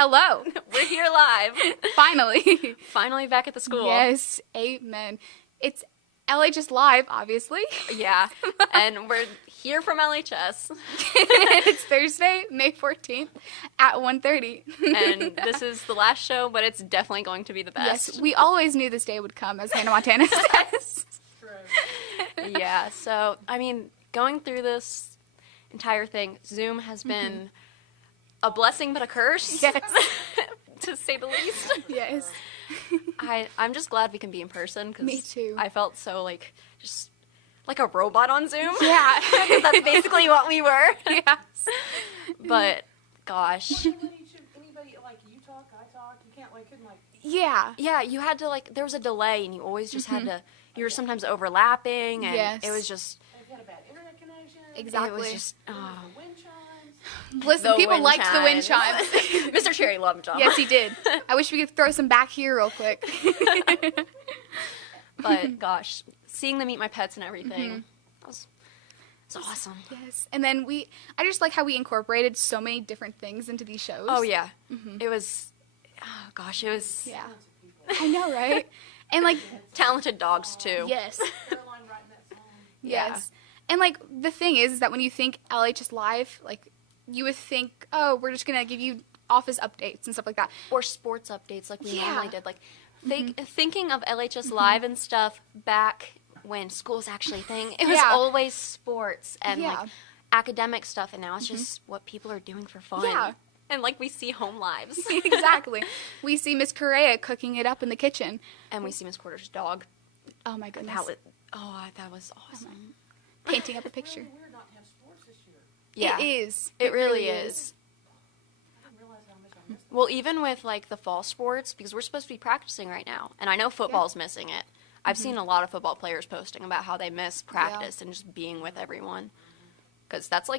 Hello. We're here live. Finally. Finally back at the school. Yes, amen. It's LHS Live, obviously. Yeah, and we're here from LHS. It's Thursday, May 14th at 1:30. And this is the last show, but it's definitely going to be the best. Yes, we always knew this day would come, as Hannah Montana says. Yeah, so, I mean, going through this entire thing, Zoom has been a blessing but a curse. Yes. To say the least. Yes. I'm just glad we can be in person. Cause Me too. I felt so, just like a robot on Zoom. Yeah. 'Cause that's basically what we were. Yes. But, gosh. Anybody, like, you talk, I talk, you can't, couldn't, Yeah. Yeah, you had to, there was a delay, and you always just had to, you were sometimes overlapping, and Yes. it was just, if you had a bad internet connection. Exactly. it was just, The wind chimes. Listen, The people wind liked the wind chimes. chimes. Mr. Cherry loved them. Yes, he did. I wish we could throw some back here real quick. But, gosh, seeing them eat my pets and everything, it's awesome. Yes. And then I just like how we incorporated so many different things into these shows. Oh, yeah. It was, it was Yeah. I know, right? And talented dogs, too. yes. Caroline writing that song. Yes. And the thing is that when you think LHS Live, you would think, oh, we're just going to give you office updates and stuff like that. Or sports updates like we Yeah. normally did. Thinking of LHS Live and stuff back when school was actually a thing, it was Yeah. always sports and Yeah. academic stuff, and now it's just what people are doing for fun. Yeah. And we see home lives. Exactly. We see Miss Correa cooking it up in the kitchen. And we see Miss Quarter's dog. Oh, my goodness. That was awesome. Painting up a picture. It's really weird not to have sports this year. Yeah. It is. It really is. I didn't realize how much I missed it. Well, even with the fall sports, because we're supposed to be practicing right now, and I know football's missing it. I've seen a lot of football players posting about how they miss practice and just being with everyone, because that's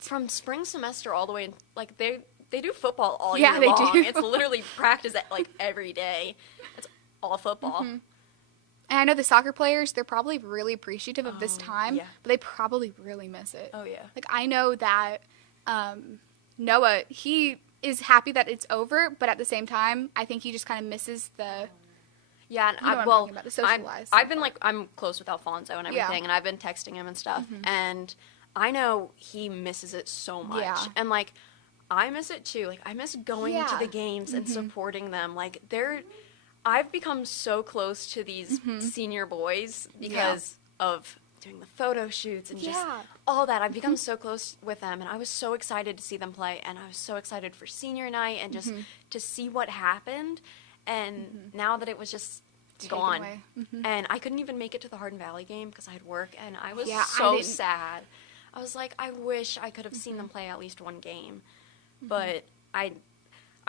from spring semester all the way. They do football all Yeah, year they long. do. It's literally practice at every day. It's all football. And I know the soccer players, they're probably really appreciative of this time, yeah. but they probably really miss it. Oh yeah. I know that Noah, he is happy that it's over, but at the same time, I think he just kind of misses the... Yeah, and You know what I'm talking about, the I'm, socialize. I've been I'm close with Alfonso and everything, Yeah. and I've been texting him and stuff, and I know he misses it so much, Yeah. and I miss it too. I miss going to Yeah. the games and supporting them. I've become so close to these senior boys because of doing the photo shoots and just Yeah. all that. I've become so close with them, and I was so excited to see them play, and I was so excited for senior night and just to see what happened. And now that it was just Taken gone, away. and I couldn't even make it to the Hardin Valley game because I had work, and I was Yeah, I so didn't- sad. I was like, I wish I could have seen them play at least one game, but I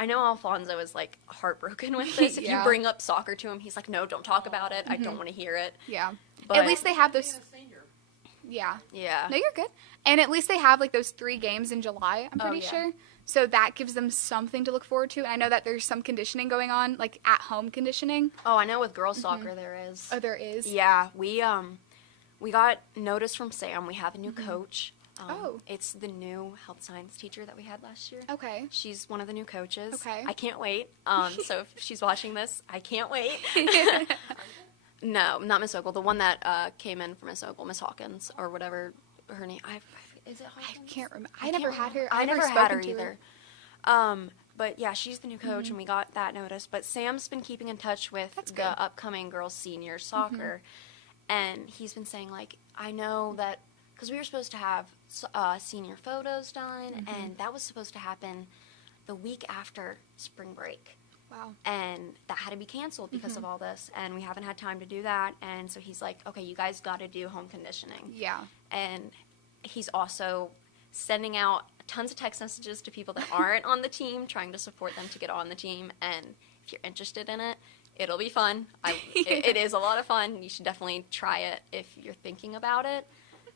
know Alfonso is heartbroken with this. If Yeah. you bring up soccer to him, he's like, no, don't talk about it. I don't want to hear it. Yeah. But At least they have Being those... a senior. Yeah. yeah, No, you're good. And at least they have those 3 games in July, I'm pretty yeah. sure. So that gives them something to look forward to. And I know that there's some conditioning going on, at-home conditioning. Oh, I know with girls soccer there is. Oh, there is? Yeah, we got notice from Sam. We have a new coach. Oh. It's the new health science teacher that we had last year. Okay. She's one of the new coaches. Okay. I can't wait. So if she's watching this, I can't wait. No, not Miss Ogle. The one that came in from Miss Ogle, Miss Hawkins, or whatever her name. Is it I Hawkins? can't remember. I never had her. I I've never had spoken her to either. But yeah, she's the new coach, and we got that notice. But Sam's been keeping in touch with That's the good. upcoming girls' senior soccer, and he's been saying I know that because we were supposed to have senior photos done, and that was supposed to happen the week after spring break. Wow. And that had to be canceled because of all this, and we haven't had time to do that. And so he's like, okay, you guys got to do home conditioning. Yeah. And he's also sending out tons of text messages to people that aren't on the team, trying to support them to get on the team. And if you're interested in it, it'll be fun. It is a lot of fun. You should definitely try it if you're thinking about it.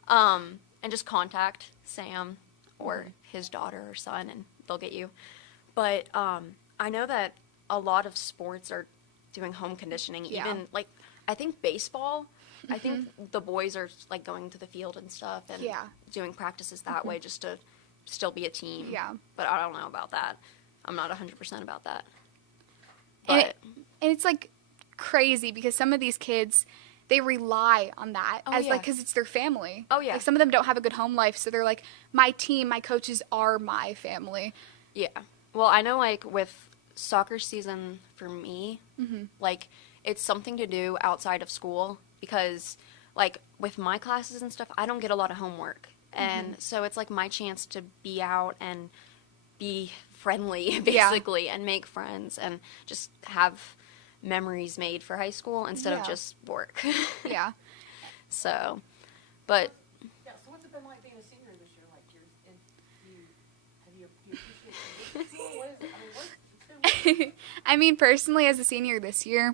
And just contact Sam or his daughter or son, and they'll get you. But I know that a lot of sports are doing home conditioning. Yeah. Even I think baseball. I think the boys are going to the field and stuff and Yeah. doing practices that way just to still be a team. Yeah. But I don't know about that. I'm not 100% about that. And, But and it's like crazy because some of these kids, they rely on that as like, because it's their family. Oh, yeah. Like some of them don't have a good home life, so they're like, my team, my coaches are my family. yeah. Well, I know, like, with soccer season for me, like, it's something to do outside of school because, like, with my classes and stuff, I don't get a lot of homework. And so it's, like, my chance to be out and be friendly, basically, and make friends and just have memories made for high school instead of just work. Yeah. So, but Yeah, so what's it been like being a senior this year? Like, you appreciate school? What is it? I mean, it's been I mean, personally, as a senior this year,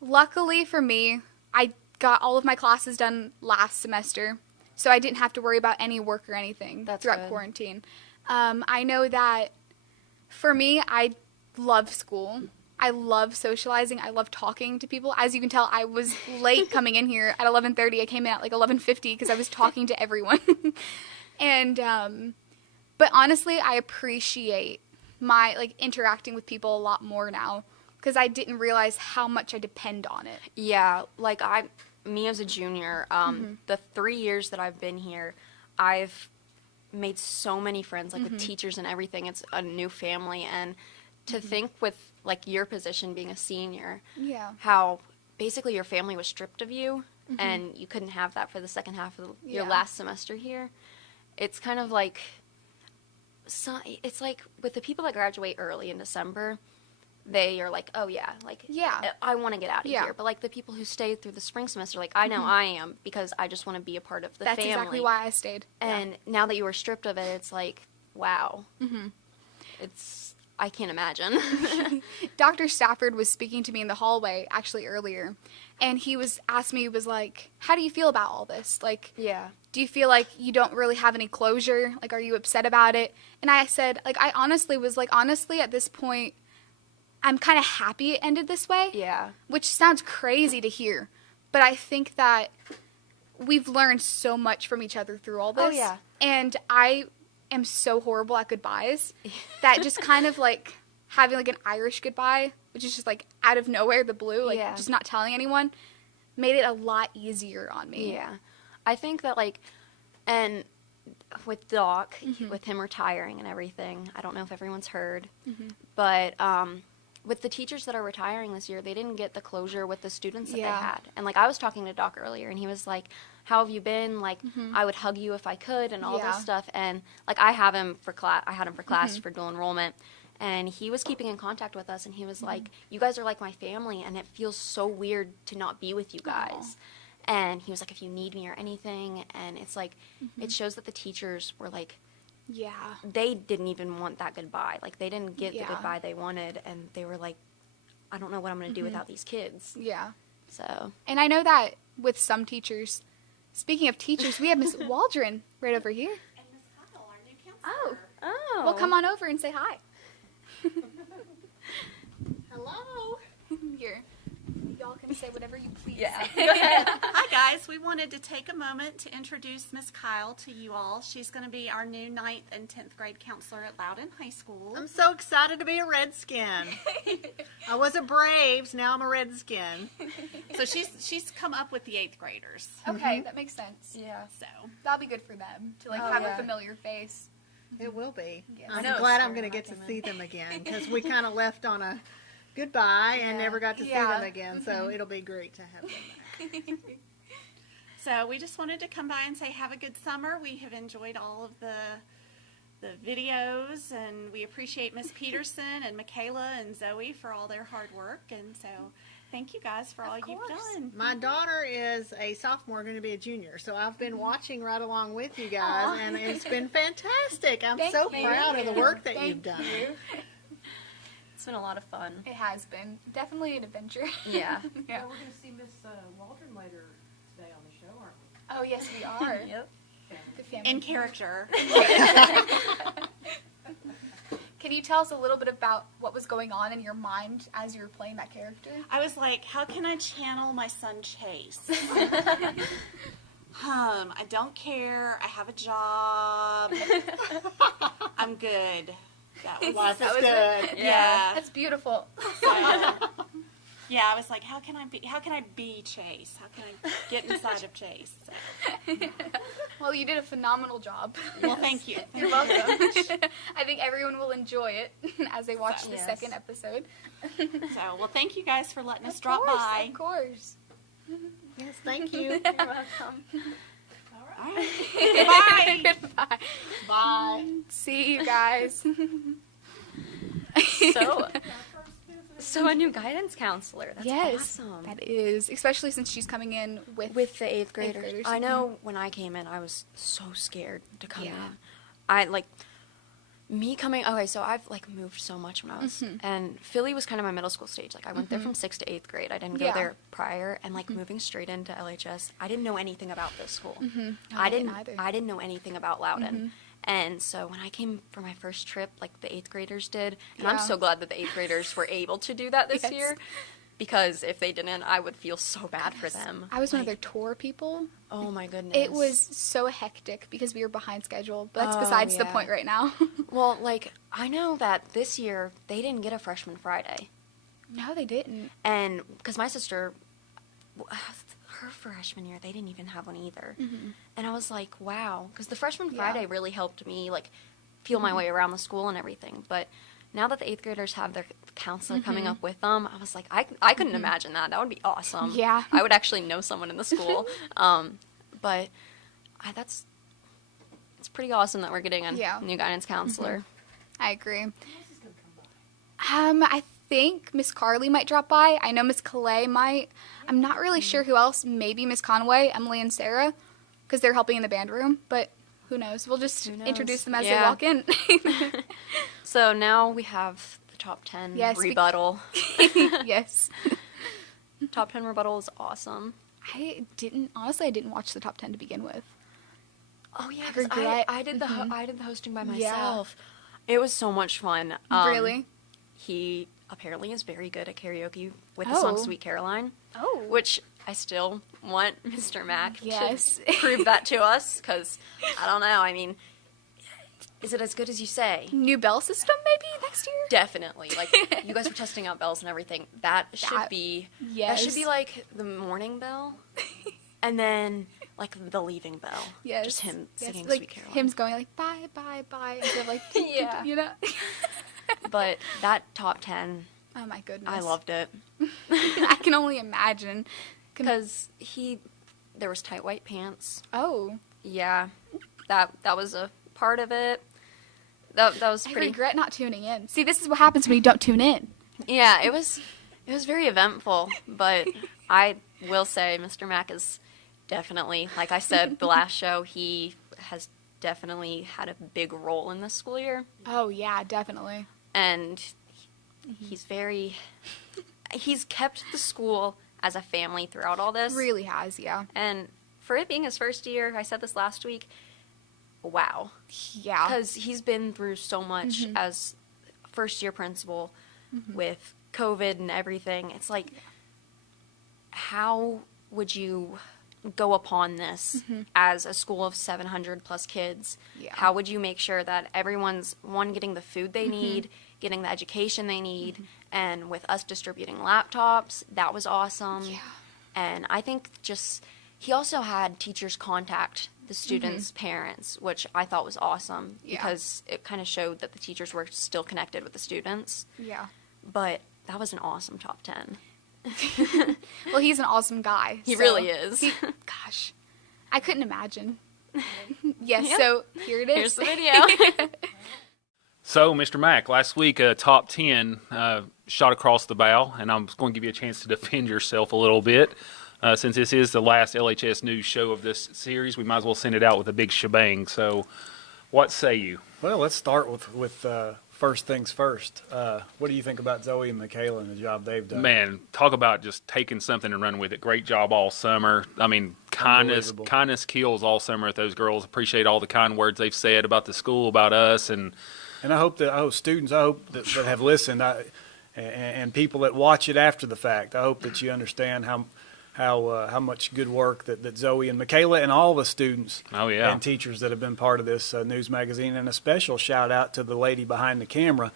luckily for me, I got all of my classes done last semester, so I didn't have to worry about any work or anything throughout good. quarantine. I know that for me, I love school. I love socializing. I love talking to people. As you can tell, I was late coming in here at 11:30. I came in at like 11:50 because I was talking to everyone. And but honestly, I appreciate my like interacting with people a lot more now because I didn't realize how much I depend on it. yeah, like me as a junior, the 3 years that I've been here, I've made so many friends, like with teachers and everything. It's a new family, and to think with like your position being a senior, Yeah. how basically your family was stripped of you, and you couldn't have that for the second half of your Yeah. last semester here. It's kind of like, it's like with the people that graduate early in December, they are like, oh yeah, like Yeah. I want to get out of Yeah. here. But like the people who stay through the spring semester, like I know I am because I just want to be a part of the That's family. exactly why I stayed. And now that you were stripped of it, it's like, wow. It's, I can't imagine. Dr. Stafford was speaking to me in the hallway actually earlier, and he was like, how do you feel about all this? Like, Yeah. do you feel like you don't really have any closure? Like, are you upset about it? And I said, like, I honestly was like, honestly, at this point, I'm kind of happy it ended this way. Yeah. Which sounds crazy to hear, but I think that we've learned so much from each other through all this. Oh, yeah. And I am so horrible at goodbyes that just kind of like having like an Irish goodbye, which is just like out of nowhere, the blue, like Yeah. just not telling anyone, made it a lot easier on me. Yeah. I think that, like, and with Doc, with him retiring and everything, I don't know if everyone's heard, but with the teachers that are retiring this year, they didn't get the closure with the students that they Yeah. had. And, like, I was talking to Doc earlier, and he was like, how have you been? Like, I would hug you if I could and all Yeah. this stuff. And, like, I had him for class for dual enrollment. And he was keeping in contact with us, and he was like, you guys are like my family, and it feels so weird to not be with you guys. And he was like, if you need me or anything. And it's like, it shows that the teachers were like, Yeah. they didn't even want that goodbye. Like, they didn't get Yeah. the goodbye they wanted, and they were like, I don't know what I'm going to do without these kids. Yeah. So, And I know that with some teachers, speaking of teachers, we have Miss Waldron right over here. And Miss Kyle, our new counselor. oh. Well, come on over and say hi. Hello. Here. Y'all can say whatever you please. Yeah. Hi guys, we wanted to take a moment to introduce Miss Kyle to you all. She's going to be our new 9th and 10th grade counselor at Loudon High School. I'm so excited to be a Redskin. I was a Braves, now I'm a Redskin. So she's come up with the 8th graders. Okay, that makes sense. Yeah. So That'll be good for them to like Oh, have yeah. a familiar face. It will be. Yes. I'm I know it's glad I'm starting going to to get to recommend. see them again because we kind of left on a goodbye and never got to see Yeah. them again. So it'll be great to have them back. So we just wanted to come by and say have a good summer. We have enjoyed all of the videos, and we appreciate Miss Peterson and Makayla and Zoe for all their hard work. And so thank you guys for all you've done. My daughter is a sophomore, going to be a junior, so I've been watching right along with you guys, and it's been fantastic. I'm Thank so you. proud of the work that Thank you've done. you. It's been a lot of fun. It has been definitely an adventure. Yeah. Yeah. Well, we're going to see Miss Waldron later today on the show, aren't we? Oh yes, we are. Yep. The family. In character. Can you tell us a little bit about what was going on in your mind as you were playing that character? I was like, how can I channel my son Chase? I don't care. I have a job. I'm good. Life is was good. Yeah. That's beautiful. Yeah, I was like, how can I be Chase? How can I get inside of Chase? So. Well, you did a phenomenal job. Well, thank you. You're welcome. I think everyone will enjoy it as they watch the second episode. So, well, thank you guys for letting us Of drop course, by. Of course. Yes, thank you. You're welcome. All right. Bye. Goodbye. Bye. See you guys. So a new guidance counselor. That's yes, awesome. that is, especially since she's coming in with the eighth graders. graders. I know when I came in, I was so scared to come Yeah. in. I like me coming. Okay, so I've like moved so much when I was, and Philly was kind of my middle school stage. Like I went there from 6th to 8th grade. I didn't go Yeah. there prior, and like moving straight into LHS, I didn't know anything about this school. No, I didn't either. I didn't know anything about Loudon. And so when I came for my first trip, like the 8th graders did, and I'm Yeah. so glad that the 8th graders were able to do that this Yes. year, because if they didn't, I would feel so bad for them. I was one of Like, their tour people. Oh my goodness. It was so hectic because we were behind schedule, but that's Oh, besides the yeah. point right now. Well, like, I know that this year they didn't get a freshman Friday. No, they didn't. And because my sister, her freshman year, they didn't even have one either. And I was like, wow. Because the freshman Yeah. Friday really helped me, like, feel my way around the school and everything. But now that the 8th graders have their counselor coming up with them, I was like, I couldn't imagine that. That would be awesome. Yeah. I would actually know someone in the school. But it's pretty awesome that we're getting a Yeah. new guidance counselor. I agree. I think Miss Carly might drop by. I know Miss Calais might. I'm not really sure who else. Maybe Miss Conway, Emily, and Sarah, because they're helping in the band room. But who knows? We'll just Who knows? introduce them as Yeah. they walk in. So now we have the top 10 Yes, rebuttal. Yes. Top 10 rebuttal is awesome. I didn't watch the top 10 to begin with. Oh yeah, I 'cause regret- I did I did the hosting by Yeah. myself. It was so much fun. Really? He apparently is very good at karaoke with the song Oh. Sweet Caroline, Oh. which I still want Mr. Mac Yes. to prove that to us, because I don't know. I mean, is it as good as you say? New bell system maybe next year? Definitely. Like, you guys were testing out bells and everything. That should That- be yes. that should be like the morning bell, and then like the leaving bell. Yes. Just him Yes, singing like Sweet Caroline. him's going like bye bye bye instead of like Yeah. you know. But that top 10, Oh my goodness. I loved it. I can only imagine. Because there was tight white pants. Oh, Yeah, that was a part of it. That was I pretty. regret not tuning in. See, this is what happens when you don't tune in. Yeah, it was very eventful. But I will say, Mr. Mac is definitely, like I said the last show, he has definitely had a big role in this school year, Oh yeah, definitely. and he's kept the school as a family throughout all this. Really has, yeah. And for it being his first year, I said this last week, wow. Yeah. Because he's been through so much as first year principal with COVID and everything. It's like, how would you go upon this as a school of 700 plus kids? Yeah. How would you make sure that everyone's, one, getting the food they need, getting the education they need, and with us distributing laptops, that was awesome. Yeah. And I think just, he also had teachers contact the students' parents, which I thought was awesome Yeah. because it kind of showed that the teachers were still connected with the students. Yeah. But that was an awesome top 10. Well, he's an awesome guy. He so really is. Gosh, I couldn't imagine. Yes. Yep. So here it is. Here's the video. So, Mr. Mack, last week, top 10 shot across the bow, and I'm going to give you a chance to defend yourself a little bit. Since this is the last LHS News show of this series, we might as well send it out with a big shebang. So, what say you? Well, let's start with first things first. What do you think about Zoe and Makayla and the job they've done? Man, talk about just taking something and running with it. Great job all summer. I mean, Unbelievable. kindness kills all summer with those girls. Appreciate all the kind words they've said about the school, about us, and And I hope students that have listened and people that watch it after the fact, I hope that you understand how how much good work that Zoe and Makayla and all the students and teachers that have been part of this news magazine, and a special shout out to the lady behind the camera,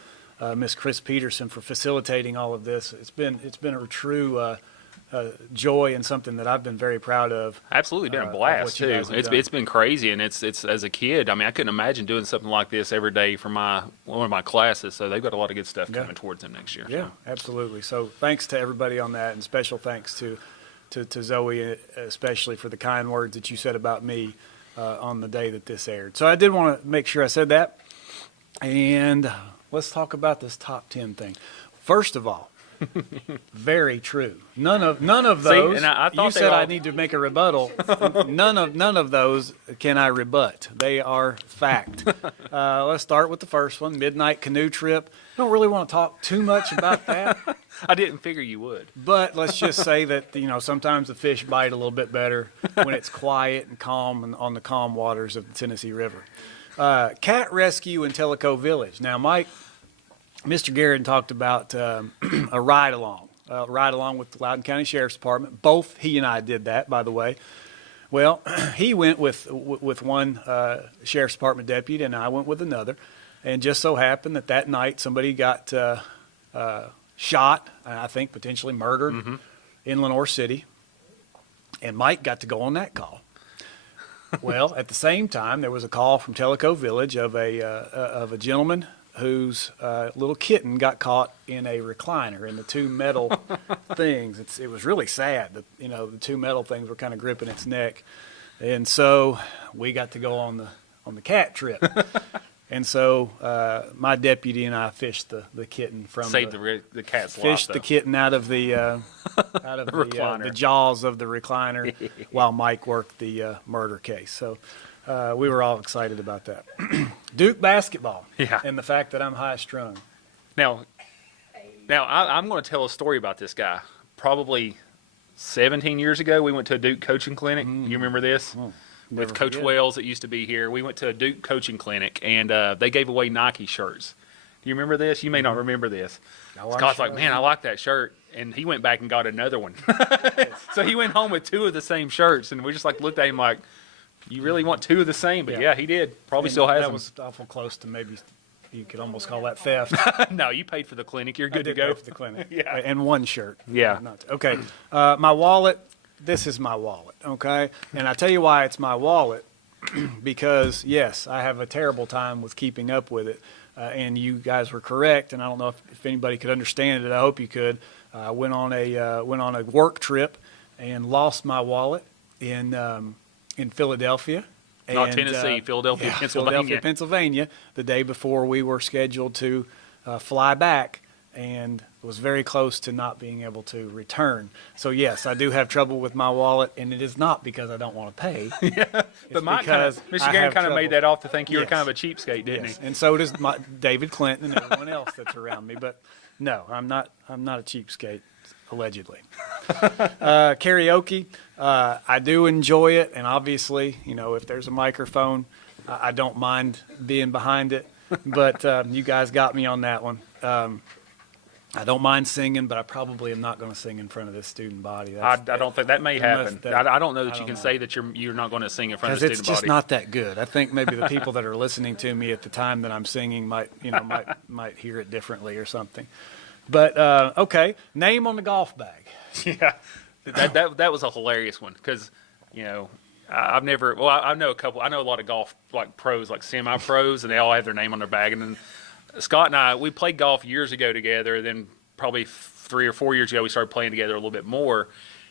Miss Chris Peterson, for facilitating all of this. It's been a true joy and something that I've been very proud of. Absolutely been a blast too. It's been crazy, and it's as a kid. I mean, I couldn't imagine doing something like this every day for one of my classes. So they've got a lot of good stuff coming towards them next year. Yeah, absolutely. So thanks to everybody on that, and special thanks to Zoe, especially for the kind words that you said about me on the day that this aired. So I did want to make sure I said that. And let's talk about this top 10 thing. First of all, very true. None of those. See, and I thought you said I need to make a rebuttal. None of those can I rebut. They are fact. Let's start with the first one: midnight canoe trip. Don't really want to talk too much about that. I didn't figure you would. But let's just say that sometimes the fish bite a little bit better when it's quiet and calm and on the calm waters of the Tennessee River. Cat rescue in Tellico Village. Now, Mr. Garrett talked about a ride-along with the Loudon County Sheriff's Department. Both he and I did that, by the way. Well, he went with one Sheriff's Department deputy, and I went with another. And just so happened that night somebody got shot, I think potentially murdered, in Lenoir City. And Mike got to go on that call. Well, at the same time, there was a call from Tellico Village of a gentleman whose little kitten got caught in a recliner, in the two metal things. It was really sad that the two metal things were kind of gripping its neck, and so we got to go on the cat trip. And so my deputy and I fished the kitten from saved the cat's life. Fished the kitten out of the the jaws of the recliner while Mike worked the murder case. So. We were all excited about that. Duke basketball, and the fact that I'm high strung. Now I'm going to tell a story about this guy. Probably 17 years ago, we went to a Duke coaching clinic. You remember this? With Coach Wells that used to be here. We went to a Duke coaching clinic, and they gave away Nike shirts. Do you remember this? You may not remember this. Scott's like, man, I like that shirt. And he went back and got another one. So he went home with two of the same shirts, and we just looked at him like, you really want two of the same? But yeah he did. Probably still has them. That was awful close to maybe you could almost call that theft. No, you paid for the clinic. You're good to go. Pay for the clinic. And one shirt. Yeah. Okay. My wallet. This is my wallet. Okay. And I tell you why it's my wallet, because yes, I have a terrible time with keeping up with it. And you guys were correct. And I don't know if anybody could understand it. I hope you could. I went on a work trip and lost my wallet in Philadelphia. Not Tennessee, Philadelphia, Pennsylvania. Philadelphia, Pennsylvania, the day before we were scheduled to fly back, and was very close to not being able to return. So, yes, I do have trouble with my wallet, and it is not because I don't want to pay. But Mr. Garrett kind of made that off to think you were kind of a cheapskate, didn't he? And so does David Clinton and everyone else that's around me. But, no, I'm not a cheapskate. Allegedly. Karaoke, I do enjoy it, and obviously, if there's a microphone, I don't mind being behind it, but you guys got me on that one. I don't mind singing, but I probably am not going to sing in front of this student body. I don't think that may happen. I don't know that you can say that you're not going to sing in front of the student body. Because it's just not that good. I think maybe the people that are listening to me at the time that I'm singing might hear it differently or something. But, okay, name on the golf bag. Yeah, that was a hilarious one because, I know a lot of golf, like pros, like semi-pros, and they all have their name on their bag. And then Scott and I, we played golf years ago together. Then probably 3 or 4 years ago, we started playing together a little bit more.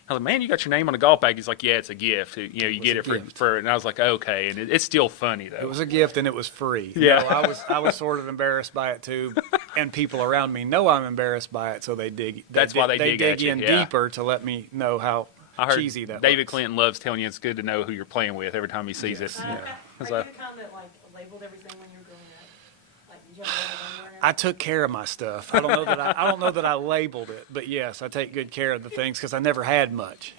I was like, man, you got your name on a golf bag. He's like, yeah, it's a gift. You get it for, and I was like, okay. And it's still funny though. It was a gift and it was free. Yeah. I was sort of embarrassed by it too. And people around me know I'm embarrassed by it. So they dig in deeper to let me know how cheesy that David was. Clinton loves telling you it's good to know who you're playing with every time he sees it. Are you the kind that labeled everything when you were growing up? Like, did you have a label when you were in? I took care of my stuff. I don't know that I labeled it, but yes, I take good care of the things because I never had much.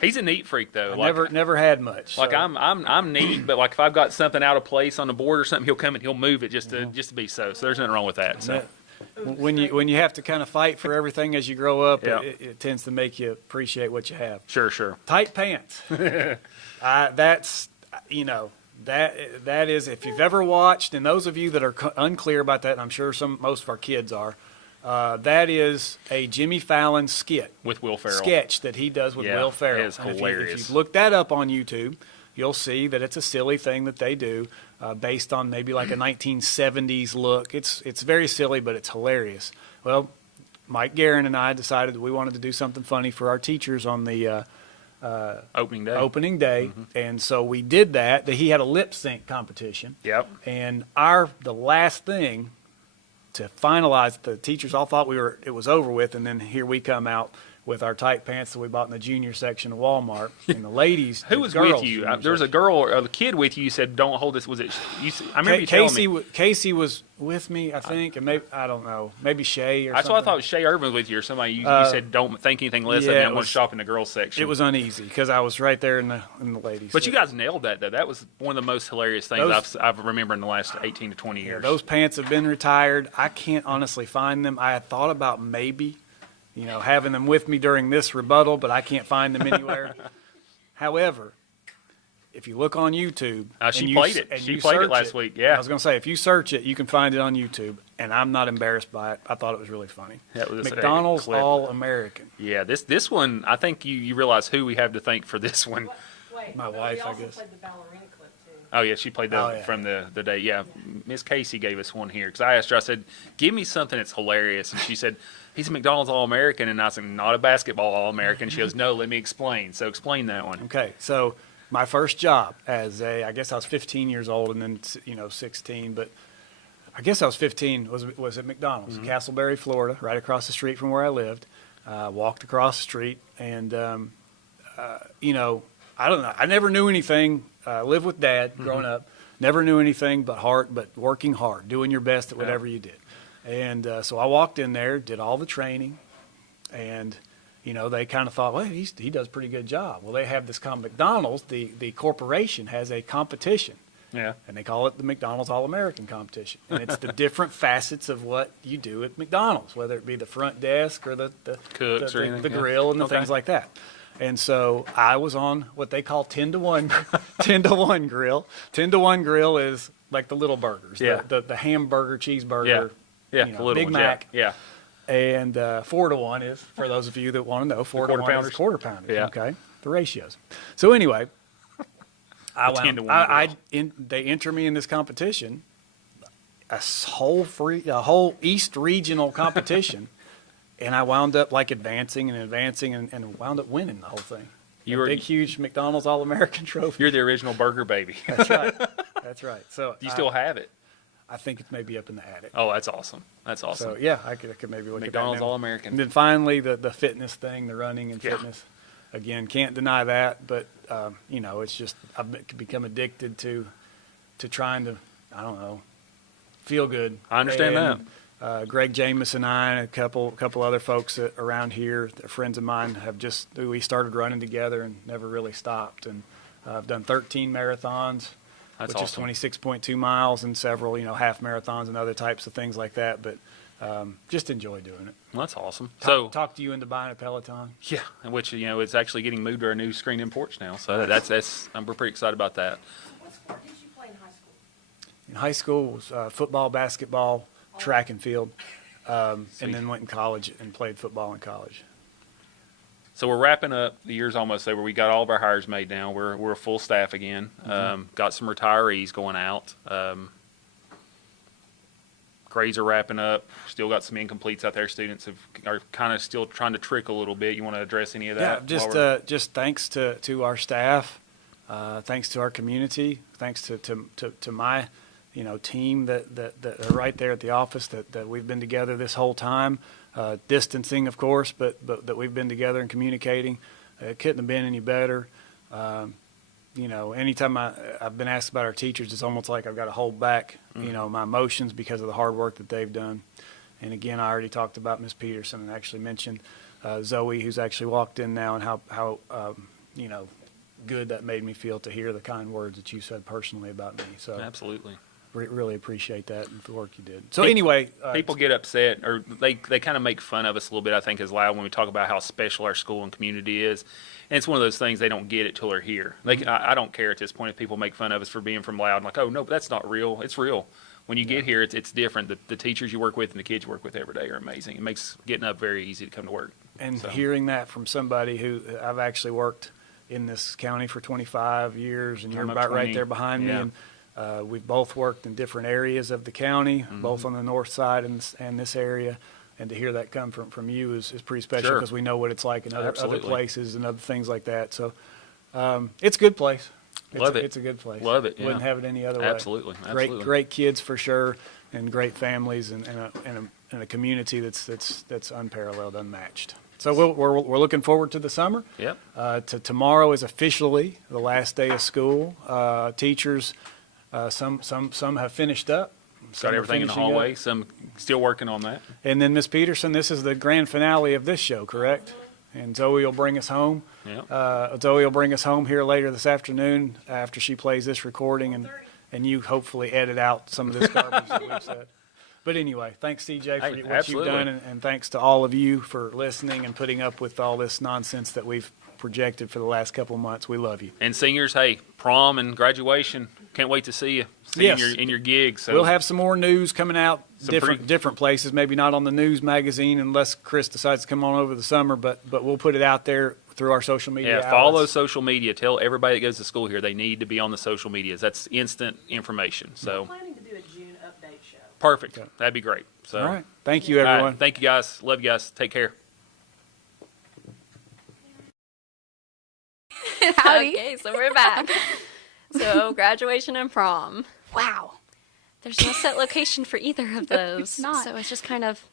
He's a neat freak though. Never had much. Like so. I'm neat, but like if I've got something out of place on the board or something, he'll come and he'll move it just to be so. So there's nothing wrong with that. So when you have to kind of fight for everything as you grow up, Yeah. it tends to make you appreciate what you have. Sure. Tight pants. That's, that is, if you've ever watched, and those of you that are unclear about that, and I'm sure most of our kids are, that is a Jimmy Fallon skit. With Will Ferrell. Sketch that he does with Yeah, Will Ferrell. it is And hilarious. if you look that up on YouTube, you'll see that it's a silly thing that they do based on maybe like a 1970s look. It's very silly, but it's hilarious. Well, Mike Guerin and I decided that we wanted to do something funny for our teachers on the Opening day. and so we did that. He had a lip sync competition. Yep. And the last thing to finalize, the teachers all thought it was over with, and then here we come out with our tight pants that we bought in the junior section of Walmart, and the ladies. Who the was girls' with you? junior There was a section. girl or a kid with you. You said, "Don't hold this." Was it? I remember you telling me. Casey was with me, I think, and maybe I don't know, maybe Shay or That's something. what I thought. Shay Irvin was with you or somebody. You said, "Don't think anything less of me. yeah, I'm it going to was- shop in the girls section." It was uneasy because I was right there in the ladies. But you section. guys nailed that, though. That was one of the most hilarious things I've remembered in the last 18 to 20 years. Those pants have been retired. I can't honestly find them. I had thought about maybe, having them with me during this rebuttal, but I can't find them anywhere. However, if you look on YouTube, She and you played s- it. and She you played it search last week, yeah. I was going to say, if you search it, you can find it on YouTube, and I'm not embarrassed by it. I thought it was really funny. That was a McDonald's clip. All-American. Yeah, this one, I think you realize who we have to thank for this one. Wait, My but wife, we I also guess. played the ballerina clip too. Oh, yeah, she played from the day. Yeah, Miss Casey gave us one here because I asked her, I said, give me something that's hilarious. And she said, he's a McDonald's All-American. And I said, not a basketball All-American. She goes, no, let me explain. So explain that one. Okay, so my first job I guess I was 15 years old and then, 16, but I guess I was 15, was at McDonald's in Castleberry, Florida, right across the street from where I lived. Walked across the street and, I don't know. I never knew anything. Lived with Dad growing up. Never knew anything but working hard, doing your best at whatever you did. And so I walked in there, did all the training, and they kind of thought, well, he does a pretty good job. Well, they have this McDonald's, the corporation has a competition. Yeah. And they call it the McDonald's All-American competition. And it's the different facets of what you do at McDonald's, whether it be the front desk or the Cooks or anything, the yeah. grill and the Okay. things like that. And so I was on what they call 10 to 1, 10 to 1 grill. 10 to 1 grill is like the little burgers, Yeah. the hamburger, cheeseburger, Yeah, the little Big ones, Mac. Yeah. And 4 to 1 is, for those of you that want to know, 4 to 1 quarter is quarter pounders. Yeah. Okay, the ratios. So anyway, The 10 to 1 grill. they enter me in this competition, a whole East regional competition, and I wound up like advancing and wound up winning the whole thing. You A were- big, huge McDonald's All-American trophy. You're the original burger baby. That's right. That's right. So Do you still have it? I think it's maybe up in the attic. Oh, that's awesome. That's awesome. So yeah, I could maybe look McDonald's at that now. All-American. And then finally, the fitness thing, the running and Yeah. fitness. Again, can't deny that, but it's just become addicted to trying to, I don't know, feel good. I understand that. Greg Jameis and I and a couple other folks around here, friends of mine, we started running together and never really stopped. And I've done 13 marathons. That's which awesome. is 26.2 miles, and several, half marathons and other types of things like that. But just enjoy doing it. Well, that's awesome. Talk to you into buying a Peloton. Yeah, which it's actually getting moved to our new screen-in porch now. So that's we're pretty excited about that. What sport did you play in high school? In high school, was football, basketball, track and field, and then went in college and played football in college. So we're wrapping up. The year's almost over. We got all of our hires made now. We're a full staff again. Got some retirees going out. Grades are wrapping up. Still got some incompletes out there. Students are kind of still trying to trickle a little bit. You want to address any of that? Yeah, just thanks to our staff, thanks to our community, thanks to my team that are right there at the office that we've been together this whole time. Distancing, of course, but that we've been together and communicating. It couldn't have been any better. Anytime I've been asked about our teachers, it's almost like I've got to hold back, my emotions because of the hard work that they've done. And again, I already talked about Miss Peterson and actually mentioned Zoe, who's actually walked in now, and how good that made me feel to hear the kind words that you said personally about me. So Absolutely. really appreciate that and the work you did. So anyway, People get upset, or they kind of make fun of us a little bit, I think, as Loud, when we talk about how special our school and community is. And it's one of those things they don't get it till they're here. I don't care at this point if people make fun of us for being from Loud. Like, oh, no, but that's not real. It's real. When you get here, it's different. The teachers you work with and the kids you work with every day are amazing. It makes getting up very easy to come to work. And hearing that from somebody who I've actually worked in this county for 25 years, and you're I'm up about 20. right there behind Yeah. me. And we've both worked in different areas of the county, both on the north side and this area. And to hear that come from you is pretty special Sure. because we know what it's like in other Absolutely. places and other things like that. So it's a good place. Love it. It's a good place. Love it, yeah. Wouldn't have it any other way. Absolutely. Great kids for sure, and great families, and a community that's unparalleled, unmatched. So we're looking forward to the summer. Yep. Tomorrow is officially the last day of school. Teachers, some have finished up. Some Got are everything in the finishing hallway. up. Some still working on that. And then Miss Peterson, this is the grand finale of this show, correct? And Zoe will bring us home. Yeah. Zoe will bring us home here later this afternoon after she plays this recording, and you hopefully edit out some of this garbage that we've said. But anyway, thanks, CJ, for Hey, what absolutely. you've done, and thanks to all of you for listening and putting up with all this nonsense that we've projected for the last couple of months. We love you. And seniors, hey, prom and graduation. Can't wait to see you Yes. in your gigs. So We'll have some more news coming out, Some different places, maybe not on the news magazine unless Chris decides to come on over the summer, but we'll put it out there through our social media follow outlets. social media. Tell everybody that goes to school here they need to be on the social medias. That's instant information. So We're planning to do a June update show. perfect. That'd be great. So All right. Thank you, all right. everyone. Thank you, guys. Love you guys. Take care. Howdy. Okay, so we're back. So graduation and prom. Wow. There's no set location for either of those. not. So it's just kind of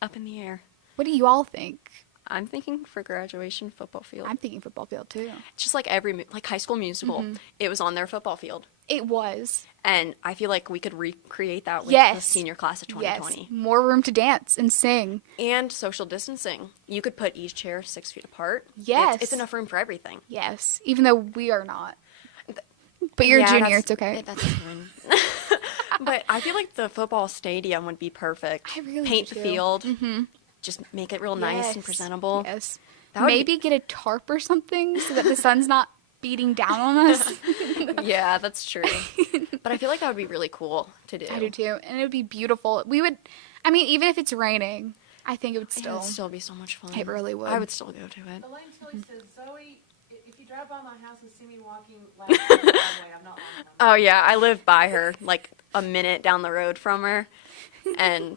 up in the air. What do you all think? I'm thinking for graduation football field. I'm thinking football field too. Just like like High School Musical, it was on their football field. It was. And I feel like we could recreate that with the Yes. senior class of 2020. Yes. More room to dance and sing. And social distancing. You could put each chair 6 feet apart. Yes. It's enough room for everything. Yes. Even though we are not. But you're a junior, it's okay. That's fine. But I feel like the football stadium would be perfect. I really Paint do the too. field. Just make it real nice and Yes. presentable. Yes. That would be- Maybe get a tarp or something so that the sun's not beating down on us. Yeah, that's true. But I feel like that would be really cool to do. I do too. And it would be beautiful. Even if it's raining, I think it would It still. would still be so much fun. It really would. I would still go to it. Elaine Tilly says, Zoe, if you drive by my house and see me walking last down the driveway, I'm not lying. Oh yeah, I live by her, like a minute down the road from her, and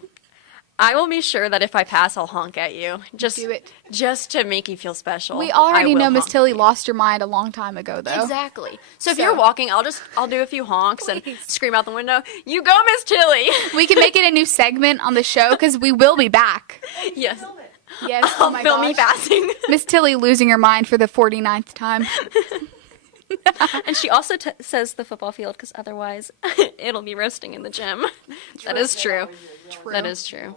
I will be sure that if I pass, I'll honk at you. Just Do it. just to make you feel special. We I already will know Miss honk Tilly at you. lost her mind a long time ago, though. Exactly. So if So- you're walking, I'll do a few honks and Please. scream out the window, "You go, Miss Tilly!" We can make it a new segment on the show because we will be back. Yes. Film it. Yes. I'll oh my film me gosh. passing. Miss Tilly losing her mind for the 49th time. And she also says the football field because otherwise it'll be roasting in the gym. That is true. That is true.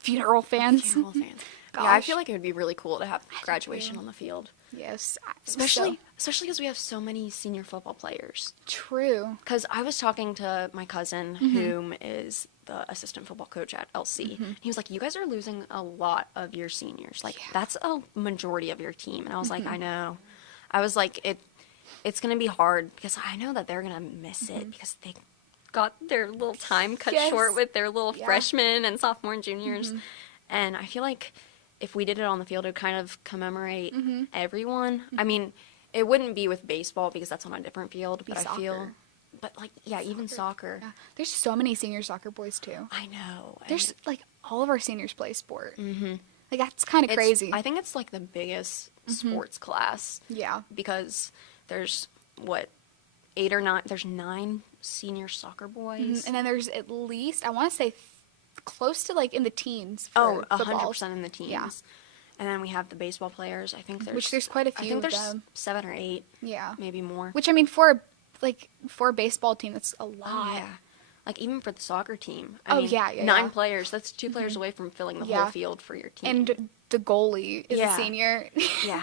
Funeral fans. Funeral fans. Yeah, I Gosh. feel like it would be really cool to have graduation on the field. Yes. Especially because we have so many senior football players. True. Because I was talking to my cousin, whom is the assistant football coach at LC. He was like, "You guys are losing a lot of your seniors. Like, that's a majority of your team." And I was like, "I know." I was like, it's going to be hard because I know that they're going to miss it because they got their little time cut Yes. short with their little Yeah. freshmen and sophomore and juniors. And I feel like if we did it on the field, it would kind of commemorate everyone. I mean, it wouldn't be with baseball because that's on a different field, but I feel, soccer. but like, yeah, even soccer. Yeah. There's so many senior soccer boys, too. I know. and There's, all of our seniors play sport. Mm-hmm. Like, that's kind of it's- crazy. I think it's like the biggest sports class Yeah. because there's there's 9 senior soccer boys. And then there's at least, I want to say, close to, in the teens Oh, for football. 100% in the teams. Yeah. And then we have the baseball players. I think there's Which there's quite a I few think of there's them. 7 or 8, Yeah. maybe more. Which, I mean, for a baseball team, that's a lot. Oh, yeah. Like even for the soccer team. Oh, I mean, yeah, yeah, 9 yeah. players. That's 2 players away from filling the Yeah. whole field for your team. And the goalie is Yeah. a senior. yeah,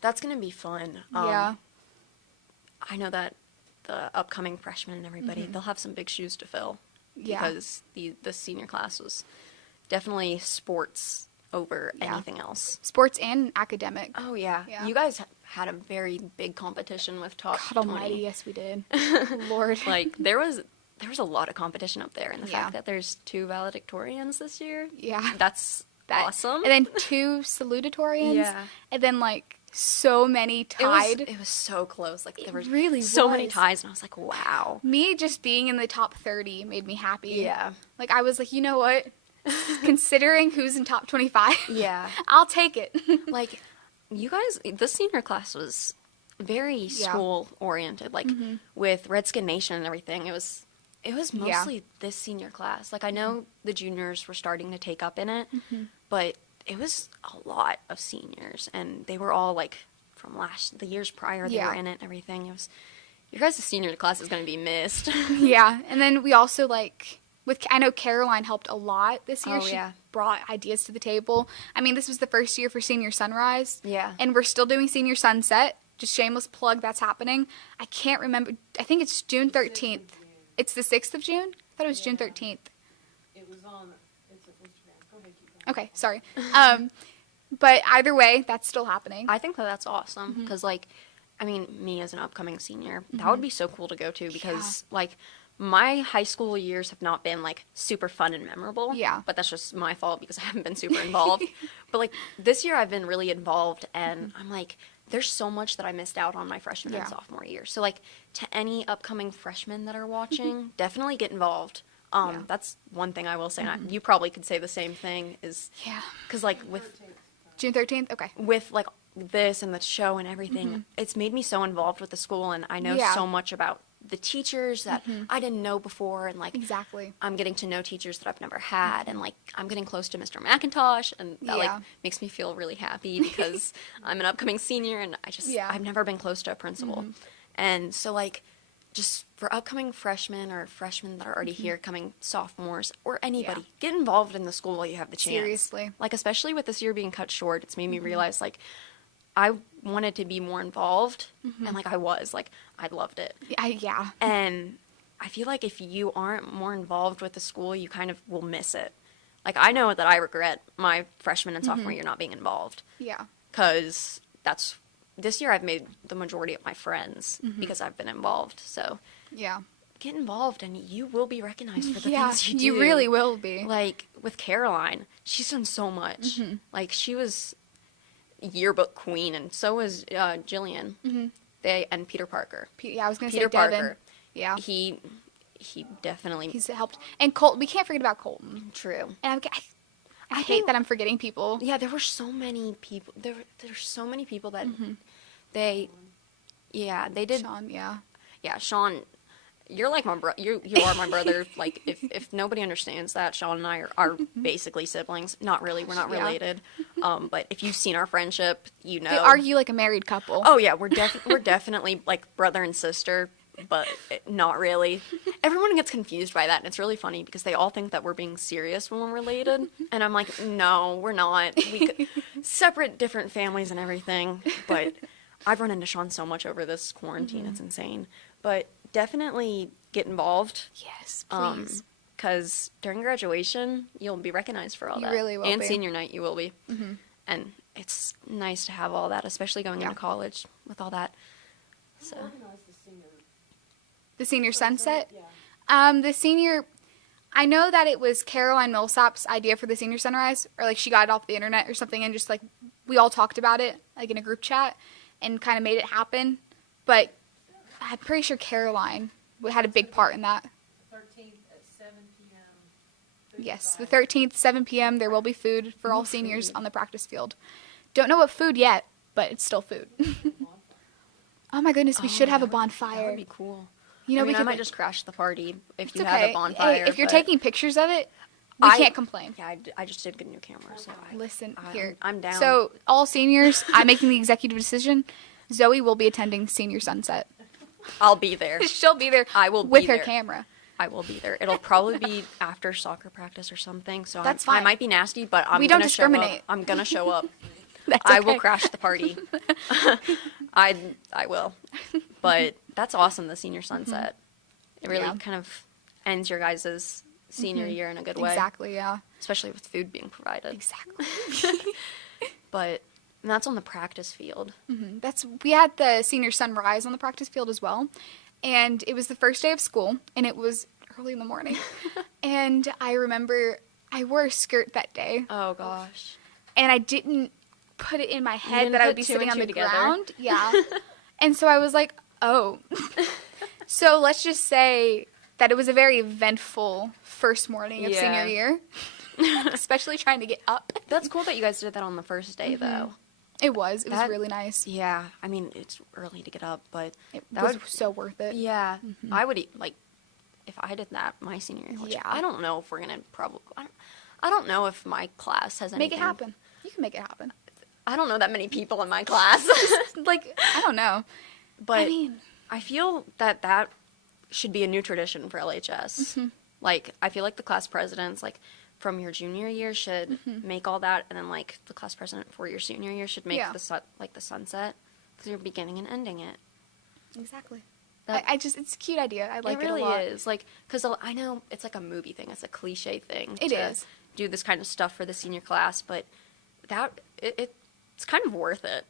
that's gonna be fun. Yeah. I know that the upcoming freshmen and everybody, they'll have some big shoes to fill. Yeah. Because the senior class was definitely sports over anything else. Sports and academic. Oh, yeah. Yeah. You guys had a very big competition with top God 20. almighty, yes we did. Lord. Like, there was a lot of competition up there, and the Yeah. fact that there's 2 valedictorians this year, Yeah. that's awesome. And then 2 salutatorians. Yeah. And then, like, so many tied. It was so close. Like, there It was really so many was. ties, and I was like, wow. Me just being in the top 30 made me happy. Yeah. Like, I was like, you know what? Considering who's in top 25, Yeah. I'll take it. Like, you guys, the senior class was very Yeah. school oriented. Like, with Redskin Nation and everything, it was mostly this senior class. Like, I know the juniors were starting to take up in it, but it was a lot of seniors, and they were all, like, from the years prior, they Yeah. were in it and everything. It was, your guys' senior class is going to be missed. Yeah. And then we also, like, I know Caroline helped a lot this year. Oh, She yeah. brought ideas to the table. I mean, this was the first year for Senior Sunrise. Yeah. And we're still doing Senior Sunset. Just shameless plug, that's happening. I can't remember. I think it's June 13th. It's the 6th of June? I thought it was June 13th. It was on, it's an Instagram. Go ahead, keep going. Okay, sorry. But either way, that's still happening. I think that's awesome, because, like, I mean, me as an upcoming senior, that would be so cool to go to, because, like, my high school years have not been, like, super fun and memorable. Yeah. But that's just my fault, because I haven't been super involved. But, like, this year I've been really involved, and I'm like, there's so much that I missed out on my freshman and Yeah. sophomore year. So, like, to any upcoming freshmen that are watching, definitely get involved. Yeah. That's one thing I will say, and you probably could say the same thing, is, Yeah. because, like, June 13th? Okay. with like this and the show and everything, it's made me so involved with the school, and I know Yeah. so much about the teachers that I didn't know before, and like Exactly. I'm getting to know teachers that I've never had, and like I'm getting close to Mr. MacKintosh, and that Yeah. like makes me feel really happy, because I'm an upcoming senior, and Yeah. I've never been close to a principal. And so like just for upcoming freshmen or freshmen that are already here, coming sophomores or anybody, get involved in the school while you have the chance. Seriously. Like, especially with this year being cut short, it's made me realize, like, I wanted to be more involved, and, like, I was. Like, I loved it. Yeah. And I feel like if you aren't more involved with the school, you kind of will miss it. Like, I know that I regret my freshman and sophomore year not being involved, Yeah. because this year I've made the majority of my friends because I've been involved. So Yeah. get involved, and you will be recognized for the Yeah. things you do. You really will be. Like, with Caroline, she's done so much. Like, she was yearbook queen, and so was Jillian. And Peter Parker. Yeah, I was going to say Peter Devin. Parker. Yeah. He definitely... He's helped. And Colton, we can't forget about Colton. True. And I hate that I'm forgetting people. Yeah, there were so many people. There's so many people that they did. Sean, yeah. Yeah, Sean, you're like my brother. You are my brother. Like, if nobody understands that, Sean and I are basically siblings. Not really. We're not Yeah. related. But if you've seen our friendship, you know. They argue like a married couple. Oh yeah, we're definitely like brother and sister, but not really. Everyone gets confused by that, and it's really funny because they all think that we're being serious when we're related, and I'm like, no, we're not. Separate, different families and everything. But I've run into Sean so much over this quarantine; it's insane. But definitely get involved. Yes, please. Because during graduation, you'll be recognized for all You that. really will and be. senior night, you will be. And it's nice to have all that, especially going into college with all that. So. Organize the senior. The senior sunset. Yeah. The senior, I know that it was Caroline Millsap's idea for the senior sunrise, or like she got it off the internet or something, and just like we all talked about it like in a group chat and kind of made it happen. But I'm pretty sure Caroline had a big part in that. 13th at 7 p.m. Food Yes, the drive. 13th, 7 p.m. There will be food for all seniors on the practice field. Don't know what food yet, but it's still food. Oh my goodness, we should have a That bonfire. would be cool. You know, I mean, we I could might just crash the party if It's you okay. have a bonfire. Hey, if you're but- taking pictures of it, we I- can't complain. Yeah, I just did get a new camera, so Listen, I'm- here. I'm down. So, all seniors, I'm making the executive decision. Zoe will be attending senior sunset. I'll be there. She'll be there I will with be her there. camera. I will be there. It'll probably be after soccer practice or something. So That's I fine. might be nasty, but I'm We don't gonna show up. discriminate. I'm gonna show up. That's I will okay. crash the party. I will. But that's awesome, the senior sunset. It really Yeah. kind of ends your guys' senior year in a good way. Exactly, yeah. Especially with food being provided. Exactly. But and that's on the practice field. We had the senior sunrise on the practice field as well. And it was the first day of school, and it was early in the morning. And I remember I wore a skirt that day, Oh gosh. and I didn't put it in my head didn't that I would put be two sitting and on two the together. ground. Yeah. And so I was like, oh. So let's just say that it was a very eventful first morning of Yeah. senior year, especially trying to get up. That's cool that you guys did that on the first day though. It was That- really nice. Yeah. I mean, it's early to get up, but It that was would so worth it. yeah. I would like if I did that my senior year. Which Yeah. I don't know if we're gonna probably. I don't know if my class has anything. Make it happen. You can make it happen. I don't know that many people in my class. Like, I don't know. But I mean, I feel that should be a new tradition for LHS. Like, I feel like the class presidents, like, from your junior year should make all that, and then, like, the class president for your senior year should make Yeah. the sunset, because you're beginning and ending it. exactly. That- I just, it's a cute idea. I like it really a lot. is. Like, because I know it's like a movie thing. It's a cliche thing. It to is. do this kind of stuff for the senior class, but it's kind of worth it.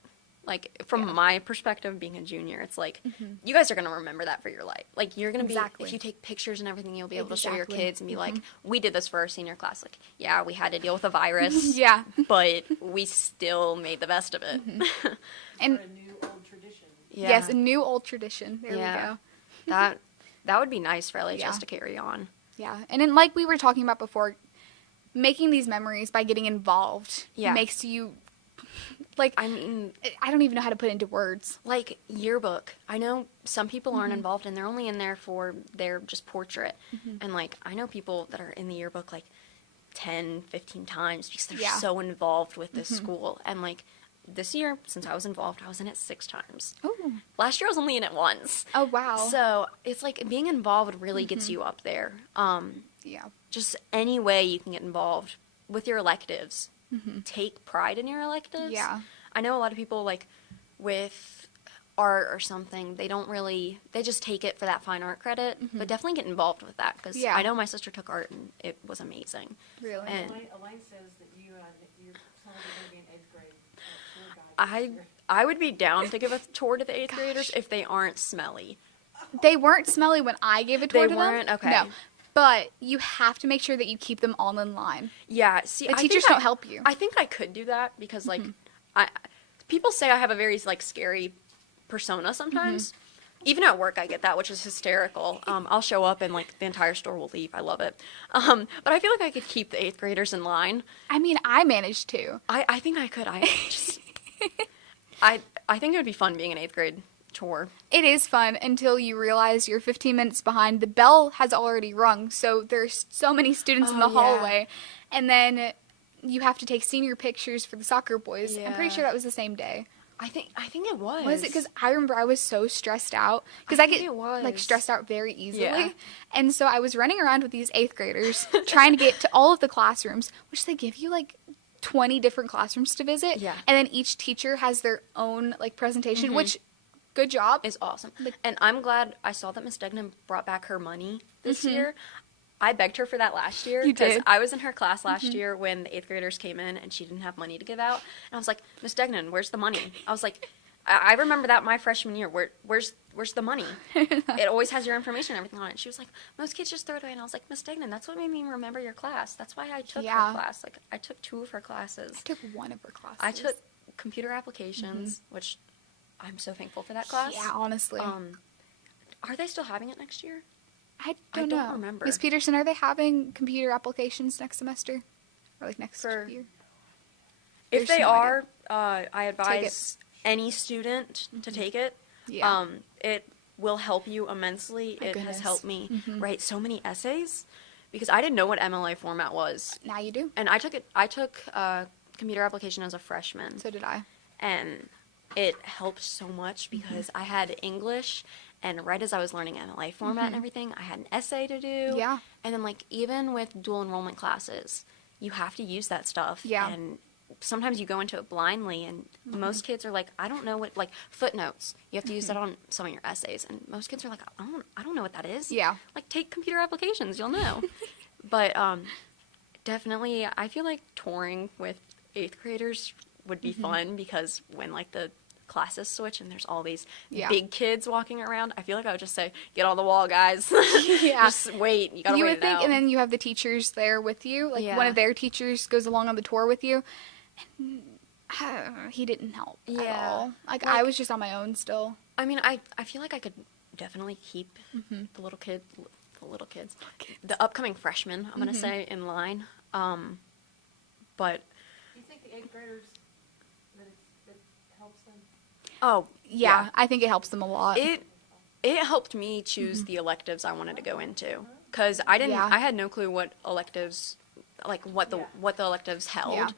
Like, from my perspective, being a junior, it's like, you guys are going to remember that for your life. Like, you're going to Exactly. be, if you take pictures and everything, you'll be able to show your Exactly. kids and be like, we did this for our senior class. Like, yeah, we had to deal with a virus. Yeah. But we still made the best of it. And For a new old tradition. Yeah. yes, a new old tradition. There Yeah. we go. That would be nice for LHS Yeah. to carry on. Yeah. And then, like we were talking about before, making these memories by getting involved makes you, like, I mean, I don't even know how to put it into words. like yearbook. I know some people aren't involved and they're only in there for their just portrait. And like I know people that are in the yearbook like 10, 15 times because they're Yeah. so involved with this school. And like this year, since I was involved, I was in it 6 times. Oh. Last year I was only in it once. Oh, wow. So it's like being involved really gets you up there. Yeah. Just any way you can get involved with your electives. Take pride in your electives. Yeah. I know a lot of people like with art or something, they just take it for that fine art credit, but definitely get involved with that because Yeah. I know my sister took art and it was amazing. Really. And Elaine says that you're going to be in 8th grade. Tour guide this year. I would be down to give a tour to the 8th graders if they aren't smelly. They weren't smelly when I gave a tour They to weren't? them. Okay. No. But you have to make sure that you keep them all in line. Yeah, see, The I think teachers don't help you. I think I could do that because, like, people say I have a very like scary persona sometimes. Even at work, I get that, which is hysterical. I'll show up and like the entire store will leave. I love it. But I feel like I could keep the 8th graders in line. I mean, I managed to. I think I could. I just, I think it would be fun being an 8th grade tour. It is fun until you realize you're 15 minutes behind. The bell has already rung, so there's so many students in the Oh, yeah. hallway. And then you have to take senior pictures for the soccer boys. I'm Yeah. pretty sure that was the same day. I think it was. Was it? Because I remember I was so stressed out. Because I think get it was. like stressed out very easily. Yeah. And so I was running around with these 8th graders trying to get to all of the classrooms, which they give you like 20 different classrooms to visit. Yeah. And then each teacher has their own like presentation, which good job. is awesome. Like- And I'm glad I saw that Miss Degnan brought back her money this year. I begged her for that last year You because did. I was in her class last year when the 8th graders came in and she didn't have money to give out. And I was like, Miss Degnan, where's the money? I was like, I remember that my freshman year. Where's the money? It always has your information and everything on it. She was like, most kids just throw it away. And I was like, Miss Degnan, that's what made me remember your class. That's why I took Yeah. her class. Like, I took 2 of her classes. I took one of her classes. I took computer applications, which I'm so thankful for that class. Yeah, honestly. Are they still having it next year? I I don't don't know. remember. Miss Peterson, are they having computer applications next semester? Or like next For- year? If There's they no are, idea. I advise any student to take it. Yeah. It will help you immensely. My It goodness. has helped me write so many essays because I didn't know what MLA format was, Now you do. and I took computer application as a freshman, So did I. and it helped so much because I had English. And right as I was learning MLA format and everything, I had an essay to do. Yeah. And then, like, even with dual enrollment classes, you have to use that stuff. Yeah. And sometimes you go into it blindly, and most kids are like, I don't know what, like, footnotes. You have to use that on some of your essays, and most kids are like, I don't know what that is. Yeah. Like, take computer applications, you'll know. But definitely, I feel like touring with 8th graders would be fun, because when, like, the classes switch and there's all these big kids walking around, I feel like I would just say, get on the wall, guys. Yeah. Just wait. You gotta You wait would it think, out. and then you have the teachers there with you. Like, one of their teachers goes along on the tour with you. And, he didn't help at all. Like, I was just on my own still. I mean, I feel like I could definitely keep the little kids, the upcoming freshmen, I'm gonna say, in line. But Do you think the 8th graders, that helps them? oh Yeah, I think it helps them a lot. it helped me choose the electives I wanted to go into, because I didn't. Yeah. I had no clue what electives, like what the electives held. Yeah.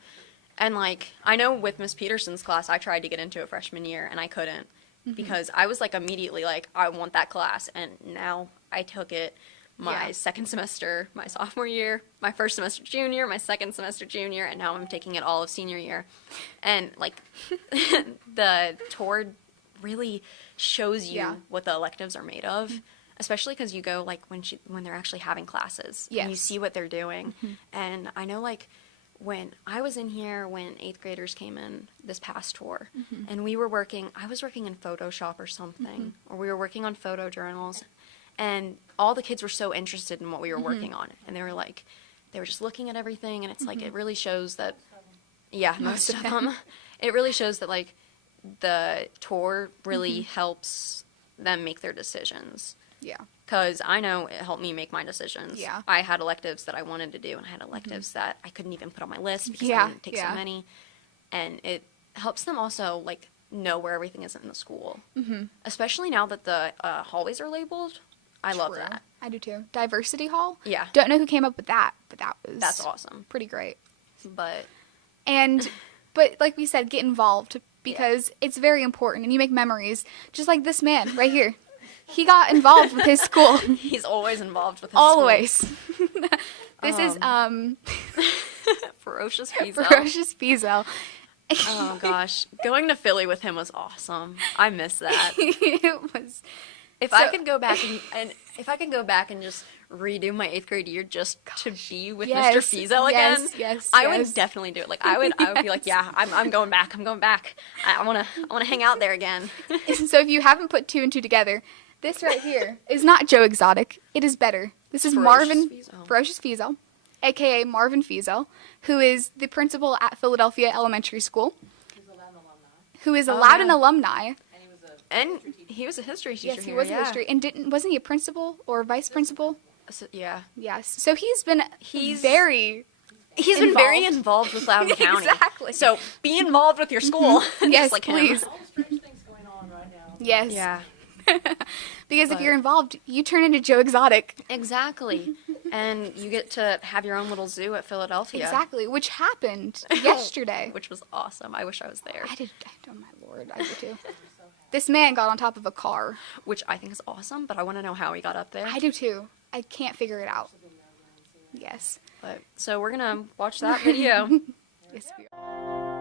And, like, I know with Miss Peterson's class, I tried to get into it freshman year, and I couldn't, because I was, like, immediately like, I want that class. And now I took it my second semester, my sophomore year, my first semester junior, my second semester junior, and now I'm taking it all of senior year. And, like, the tour really shows you what the electives are made of, especially because you go, like, when they're actually having classes, and you Yes. see what they're doing. And I know, like, when I was in here, when 8th graders came in this past tour, and I was working in Photoshop or something, or we were working on photo journals, and all the kids were so interested in what we were working on, and they were just looking at everything, and it's like, it really shows that, most of them, it really shows that, like, the tour really helps them make their decisions. Yeah. Because I know it helped me make my decisions. Yeah. I had electives that I wanted to do, and I had electives that I couldn't even put on my list because Yeah, I didn't take yeah. so many. And it helps them also, like, know where everything is in the school. Especially now that the hallways are labeled. I love True. that. I do too. Diversity Hall? Yeah. Don't know who came up with that, but That's awesome. pretty great. But But like we said, get involved, because it's very important, and you make memories. Just like this man right here. He got involved with his school. he's always involved with his Always. school. This is Ferocious Pizza. Ferocious Fizo. Oh, gosh. Going to Philly with him was awesome. I miss that. It was If I could go back and if I could go back and just redo my 8th grade year just to be with Mr. Fizo again, I would definitely do it. Like, I would be like, yeah, I'm going back. I'm going back. I want to hang out there again. So if you haven't put 2 and 2 together, this right here is not Joe Exotic. It is better. This is Ferocious Fizo, a.k.a. Marvin Fizo, who is the principal at Philadelphia Elementary School, who is a Loudon alumni. And he was a history teacher Yes, he here, was yeah. a history. And wasn't he a principal or vice principal? So, yeah. Yes. So he's been He's very been very involved with Loudon County. Exactly. So be involved with your school. Yes, just like please. him. All the strange things going on right now. Yes. Yeah. Because if you're involved, you turn into Joe Exotic. Exactly. And you get to have your own little zoo at Philadelphia. Exactly, which happened yesterday. Which was awesome. I wish I was there. Oh my lord, I do too. This man got on top of a car. Which I think is awesome, but I want to know how he got up there. I do too. I can't figure it out. Yes. But so we're gonna watch that video. Yes, we are.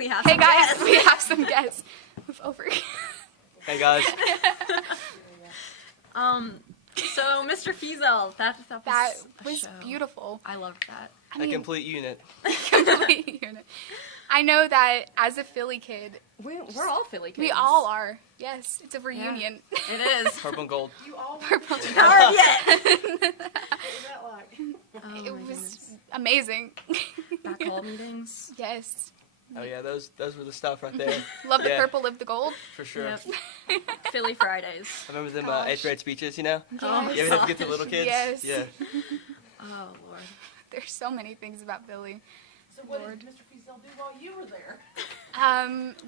We have Hey some guys, guests. we have some guests. Move over. Hey guys. So Mr. Fiesel, that That a was show. beautiful. I loved that. I A mean, complete unit. complete unit. I know that as a Philly kid, We're all Philly kids. we all are. Yes, it's a reunion. It is. Purple and gold. You all Purple and Not gold. yet. what was that like? Oh, It my was goodness. amazing. Back hall meetings. Yes. Oh yeah, those were the stuff right there. Love the Yeah. purple, live the gold. For sure. Yep. Philly Fridays. I remember them Gosh. 8th grade speeches, you know? Oh, You ever have to get the little kids? Yes. Yeah. Oh Lord. There's so many things about Philly. So what Lord. did Mr. Fiesel do while you were there?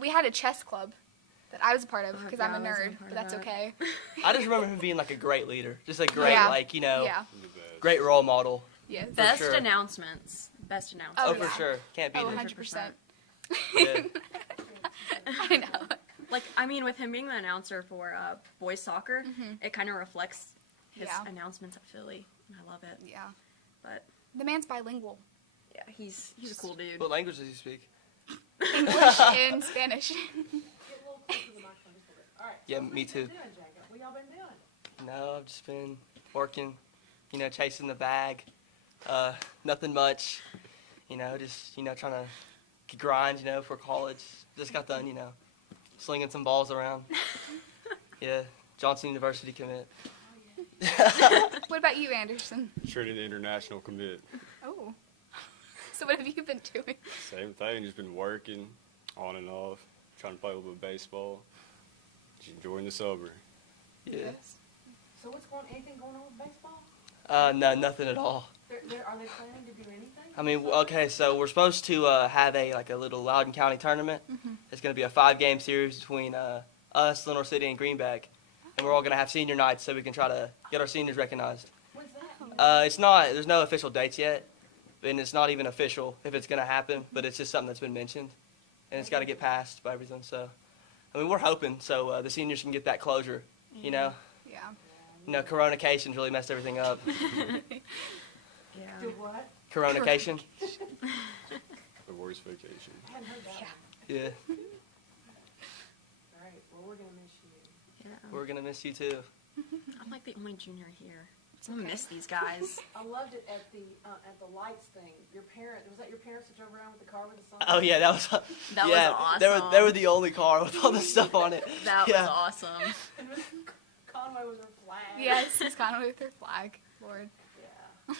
We had a chess club that I was a part of Oh, because yeah, I'm a I wasn't nerd, a part but of that's that. okay. I just remember him being like a great leader. Just a great, Yeah. like, you know, Yeah. great role model. Yes. Best sure. announcements. Best announcements. Oh, Oh, for yeah. sure. Can't beat Oh, him. 100%. Yeah. I know. Like, I mean, with him being the announcer for boys soccer, it kind of reflects his Yeah. announcements at Philly. And I love it. Yeah. But The man's bilingual. yeah, he's a cool dude. What language does he speak? English and Spanish. Get a little closer to the microphone just a little bit. All right. Yeah, so me what you too. been doing, Jacob? What y'all been doing? No, I've just been working, you know, chasing the bag. Nothing much. You know, just, you know, trying to grind, you know, for college. Just got done, you know, slinging some balls around. Yeah, Johnson University commit. What about you, Anderson? Straight into international commit. Oh. So what have you been doing? Same thing, just been working on and off, trying to play a little bit of baseball, just enjoying the summer. Yeah. So what's anything going on with baseball? No, nothing at all. Are they planning to do anything? I mean, okay, so we're supposed to have a little Loudon County tournament. It's going to be a 5-game series between us, Lenore City, and Greenback. And we're all going to have senior nights so we can try to get our seniors recognized. When's that? It's not, there's no official dates yet, and it's not even official if it's going to happen, but it's just something that's been mentioned. And it's got to get passed by everything, so. I mean, we're hoping so the seniors can get that closure, you know. Yeah. You know, Coronication's really messed everything up. Yeah. Do what? Coronication? The worst vacation. I hadn't heard that. Yeah, All right. Well, we're gonna miss you. Yeah. we're going to miss you too. I'm like the only junior here. So I miss these guys. I loved it at the lights thing. Your parent was that your parents that drove around with the car with the sun? Oh yeah, that was That yeah, was awesome. They were the only car with all the stuff on it. That yeah. was awesome. And Miss Conway was her flag. Yes, Miss Conway with her flag. Lord. Yeah.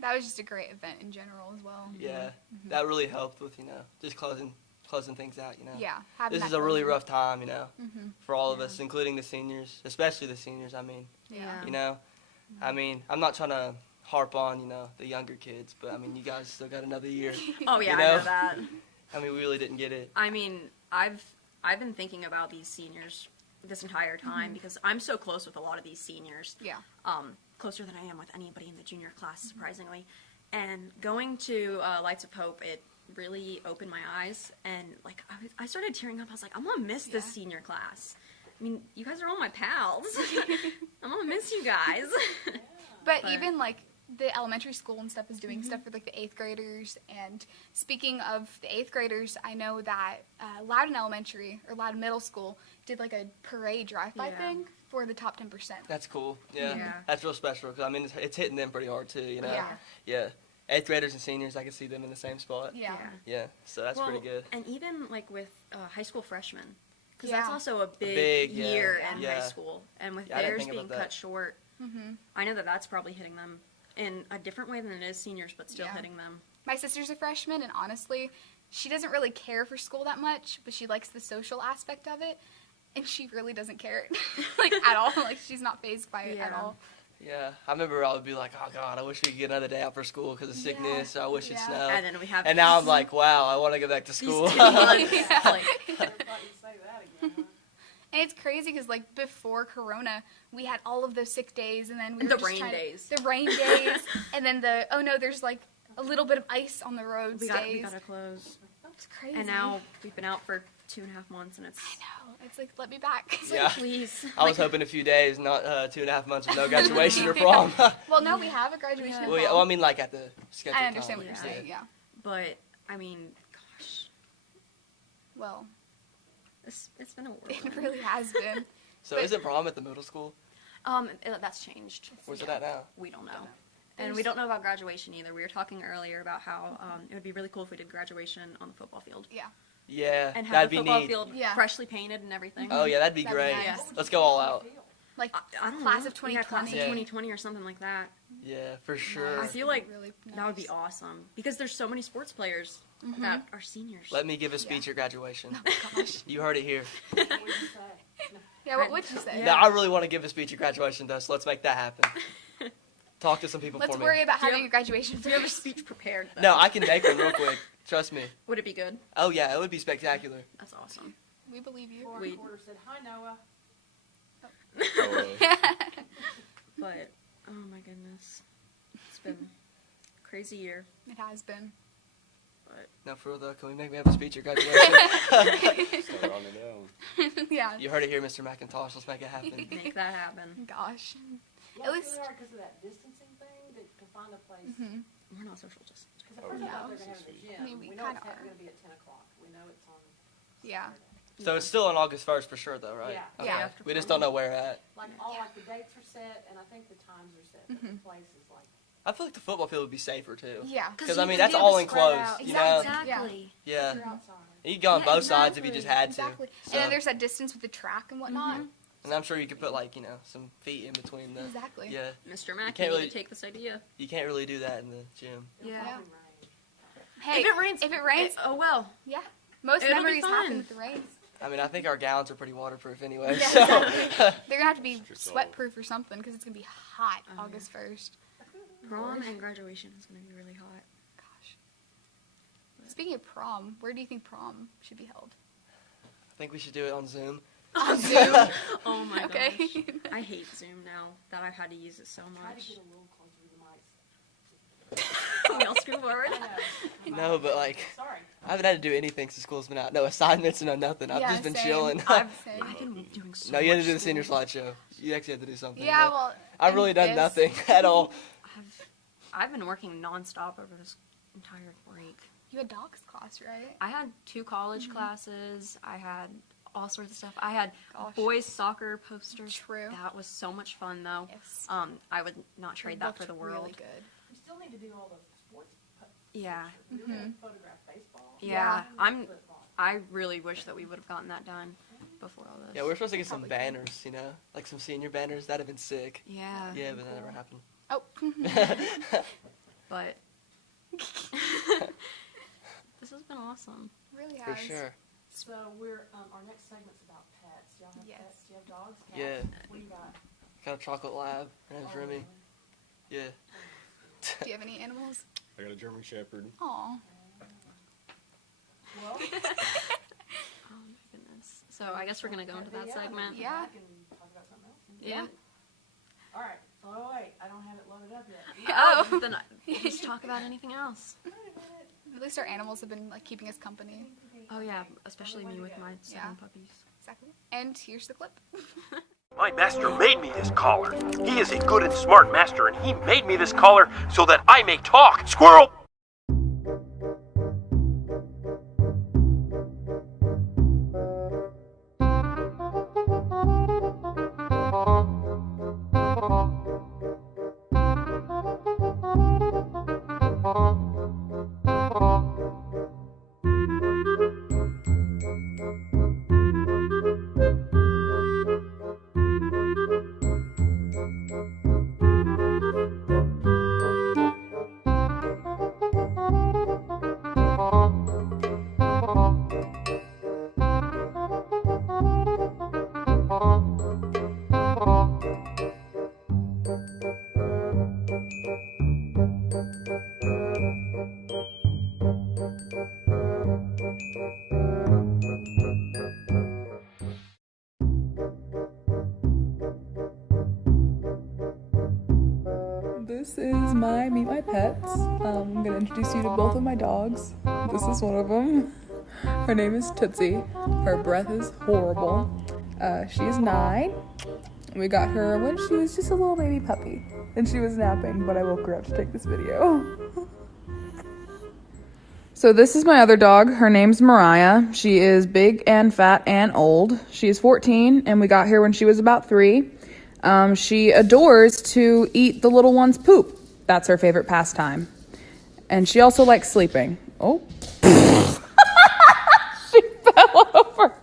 That was just a great event in general as well. Yeah, that really helped with, you know, just closing things out, you know. Yeah. having This that is a really closure. rough time, you know, for all of Yeah. us, including the seniors, especially the seniors, I mean, Yeah. you know. I mean, I'm not trying to harp on, you know, the younger kids, but I mean, you guys still got another year. Oh yeah, You I know? know that. I mean, we really didn't get it. I mean, I've been thinking about these seniors this entire time because I'm so close with a lot of these seniors. Yeah. Closer than I am with anybody in the junior class, surprisingly. And going to Lights of Hope, it really opened my eyes, and like I started tearing up. I was like, I'm gonna miss this Yeah. senior class. I mean, you guys are all my pals. I'm gonna miss you guys. But But- even like the elementary school and stuff is doing stuff for like the 8th graders. And speaking of the 8th graders, I know that Loudon Elementary or Loudon Middle School did like a parade drive-by Yeah. thing for the top 10%. That's cool. Yeah, Yeah. that's real special because I mean, it's hitting them pretty hard too, you know. Yeah. Yeah. 8th graders and seniors, I can see them in the same spot. Yeah. Yeah, so that's pretty good. And even like with high school freshmen, because that's Yeah. also a big, big, yeah, year yeah. in Yeah. high school, and with Yeah, I didn't theirs think being about that. cut short, I know that that's probably hitting them in a different way than it is seniors, but still Yeah. hitting them. My sister's a freshman, and honestly, she doesn't really care for school that much, but she likes the social aspect of it, and she really doesn't care, like, at all. Like, she's not fazed by it at Yeah. all. Yeah, I remember I would be like, oh God, I wish we could get another day out for school because of sickness. Or I wish it Yeah. snowed. And then we have And now I'm these- like, wow, I want to go back to these school. 2 months, Yeah. like, Never thought you'd say that again, huh? And it's crazy because, like, before Corona, we had all of those sick days, and then we And were the just rain trying days. The rain days, and then the, oh no, there's, like, a little bit of ice on the roads we days. gotta close. It's crazy. And now we've been out for 2.5 months, and it's I know. It's like, let me back. Yeah. please. I was hoping a few days, not 2.5 months with no graduation or prom. Well, no, we have a graduation. Yeah. and well, yeah, prom. well, I mean, like at the scheduled I understand time. what you're saying, yeah. But I mean, gosh, Well, It's been a it whirlwind. really has been. So is it prom at the middle school? That's changed. Where's it at now? We don't know. And we don't know about graduation either. We were talking earlier about how it would be really cool if we did graduation on the football field. Yeah. Yeah, And have that'd the be football neat. field Yeah. freshly painted and everything. Oh yeah, that'd be That'd be great. nice. Let's go all out. Like I don't class know. of Yeah, class 2020. of 2020 or something like that. Yeah, for sure. I feel like Really that would be nice. awesome because there's so many sports players that are seniors. Let me give a speech at graduation. Gosh. You heard it here. What would you say? Yeah, what would you say? No, I really want to give a speech at graduation, though, so let's make that happen. Talk to some people Let's for me. worry about Do you having have- a graduation Do you have a first. speech prepared? Though? No, I can make one real quick. Trust me. Would it be good? Oh yeah, it would be spectacular. That's awesome. We believe you. Four We- reporter said, "Hi Noah." But oh my goodness, it's been a crazy year. It has been. No, for real though, can we have a speech at graduation? Start on it down. Yeah. You heard it here, Mr. MacKintosh. Let's make it happen. Make that happen. Gosh. Yeah, At it's least- really hard because of that distancing thing to find a place. Mhm. We're not social distance. Because at first I yeah. thought they were going to have it at the gym. I mean, we we know kinda it's are. going to be at 10 o'clock. We know it's on Yeah. Saturday. So it's still on August 1st for sure, though, right? Yeah. Okay. Yeah. We just don't know where at. Like like the dates are set, and I think the times are set. But the place is like I feel like the football field would be safer too. Yeah. Because I mean, that's all enclosed, you know. Exactly. Yeah. you're outside. You could go on Yeah, both sides if you just had Exactly. to. And So, then there's that distance with the track and whatnot. and I'm sure you could put like some feet in between the. Exactly. Yeah. Mr. Mack, can't you need really- to take this idea. You can't really do that in the gym. It'll Yeah. probably rain. Hey, If it rains, oh well. yeah. Most It'll be memories happen fun. with the rain. I mean, I think our gowns are pretty waterproof anyway. Yeah, So. exactly. They're gonna have to be Your soul. sweat-proof or something because it's gonna be hot Oh, August 1st. Prom and graduation is going to be really hot. Gosh. Speaking of prom, where do you think prom should be held? I think we should do it on Zoom. On Zoom. Oh my Okay. gosh. I hate Zoom now that I've had to use it so Try to much. get a little closer to the mics. Can we all scoot forward? I know. No, but like, Sorry. I haven't had to do anything since school's been out. No assignments, no nothing. I've Yeah, just been same. chilling. I've Same. been doing so No, you had to much do the senior school. slideshow. You actually had to do something. Yeah, but well, I've really done this- nothing at all. I've been working nonstop over this entire break. You had docs class, right? I had 2 college classes. I had all sorts of stuff. I had Gosh. boys soccer posters. True. That was so much fun though. Yes. I would not trade that for the world. Really good. We still need to do all the sports. Yeah. We don't have to photograph baseball. Yeah. and football. I really wish that we would have gotten that done before all this. Yeah, we're supposed to get some Probably could. banners, like some senior banners. That'd have been sick. Yeah. Yeah, but that never happened. Oh. But this has been awesome. really For has. sure. So we're our next segment's about pets. Do y'all have Yes. pets? Do you have dogs? Cats? Yeah. What do you got? Got a chocolate lab. Her name's Remy. Yeah. Do you have any animals? I got a German Shepherd. Aw. Well, Oh my goodness. So I guess we're gonna go into that video, segment. we can Yeah. come back and talk about something else. Yeah. All right. Oh wait, I don't have it loaded up yet. Oh, then let's talk about anything else. At least our animals have been like keeping us company. Oh yeah, especially me with my 7 Yeah. puppies. Exactly. And here's the clip. My master made me this collar. He is a good and smart master, and he made me this collar so that I may talk. Squirrel! This is my Meet My Pets. I'm going to introduce you to both of my dogs. This is one of them. Her name is Tootsie. Her breath is horrible. She is 9. We got her when she was just a little baby puppy. And she was napping, but I woke her up to take this video. So this is my other dog. Her name's Mariah. She is big and fat and old. She is 14, and we got her when she was about 3. She adores to eat the little one's poop. That's her favorite pastime. And she also likes sleeping. Oh. She fell over.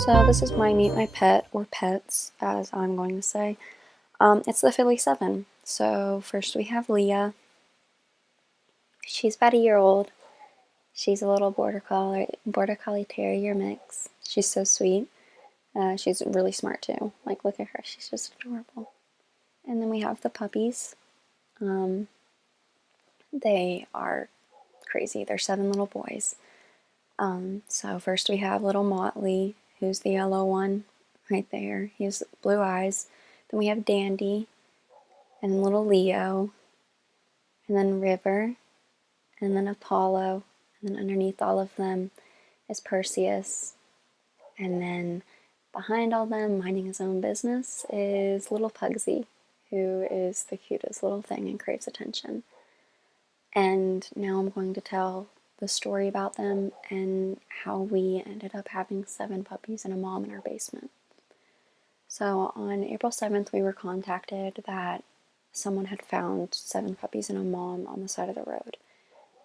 So this is my Meet My Pet, or pets, as I'm going to say. It's the Philly 7. So first we have Leah. She's about a year old. She's a little border collie terrier mix. She's so sweet. She's really smart too. Like, look at her. She's just adorable. And then we have the puppies. They are crazy. They're 7 little boys. So first we have little Motley, who's the yellow one right there. He has blue eyes. Then we have Dandy, and then little Leo, and then River, and then Apollo, and then underneath all of them is Perseus. And then behind all them, minding his own business, is little Pugsy, who is the cutest little thing and craves attention. And now I'm going to tell the story about them and how we ended up having 7 puppies and a mom in our basement. So on April 7th, we were contacted that someone had found 7 puppies and a mom on the side of the road.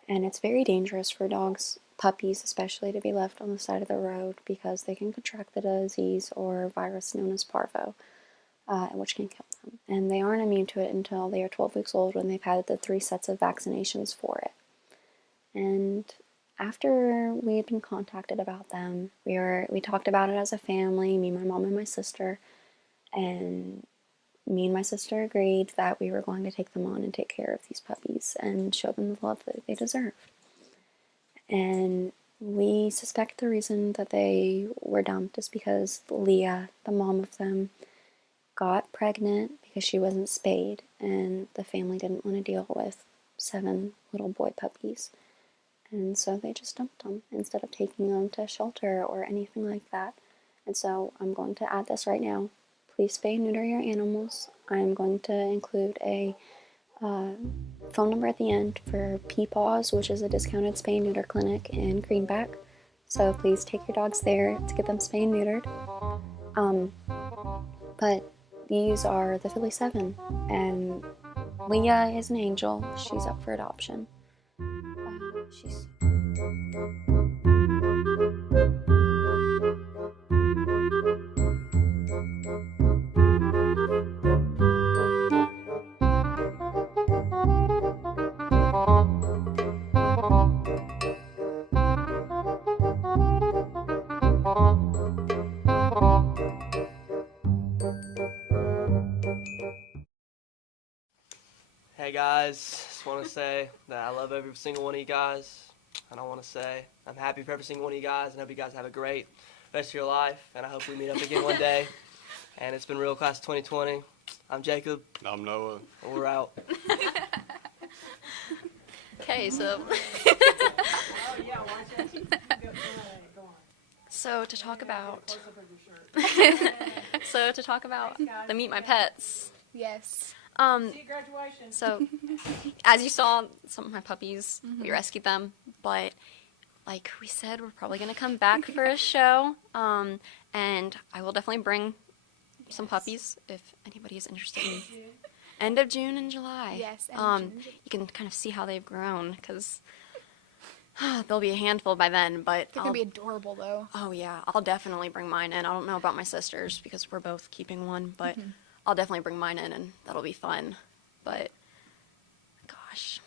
And it's very dangerous for dogs, puppies especially, to be left on the side of the road because they can contract the disease or virus known as parvo. which can kill them. And they aren't immune to it until they are 12 weeks old when they've had the 3 sets of vaccinations for it. And after we had been contacted about them, we talked about it as a family, me, my mom, and my sister, and me and my sister agreed that we were going to take them on and take care of these puppies and show them the love that they deserve. And we suspect the reason that they were dumped is because Leah, the mom of them, got pregnant because she wasn't spayed, and the family didn't want to deal with 7 little boy puppies. And so they just dumped them instead of taking them to a shelter or anything like that. And so I'm going to add this right now. Please spay and neuter your animals. I'm going to include a phone number at the end for PPAWS, which is a discounted spay and neuter clinic in Greenback. So please take your dogs there to get them spayed and neutered. But these are the Philly 7, and Leah is an angel. She's up for adoption. She's... Hey guys, just want to say that I love every single one of you guys, and I want to say I'm happy for every single one of you guys, and I hope you guys have a great rest of your life, and I hope we meet up again one day. And it's been Real Class 2020. I'm Jacob. I'm Noah. And we're out. Okay, so so to talk about the Meet My Pets. Yes. So as you saw, some of my puppies, we rescued them, but like we said, we're probably going to come back for a show, and I will definitely bring some puppies if anybody is interested. End of June and July. Yes. You can kind of see how they've grown, because they'll be a handful by then, but They're going to be adorable, though. Oh yeah, I'll definitely bring mine in. I don't know about my sisters because we're both keeping one, but I'll definitely bring mine in, and that'll be fun. But gosh,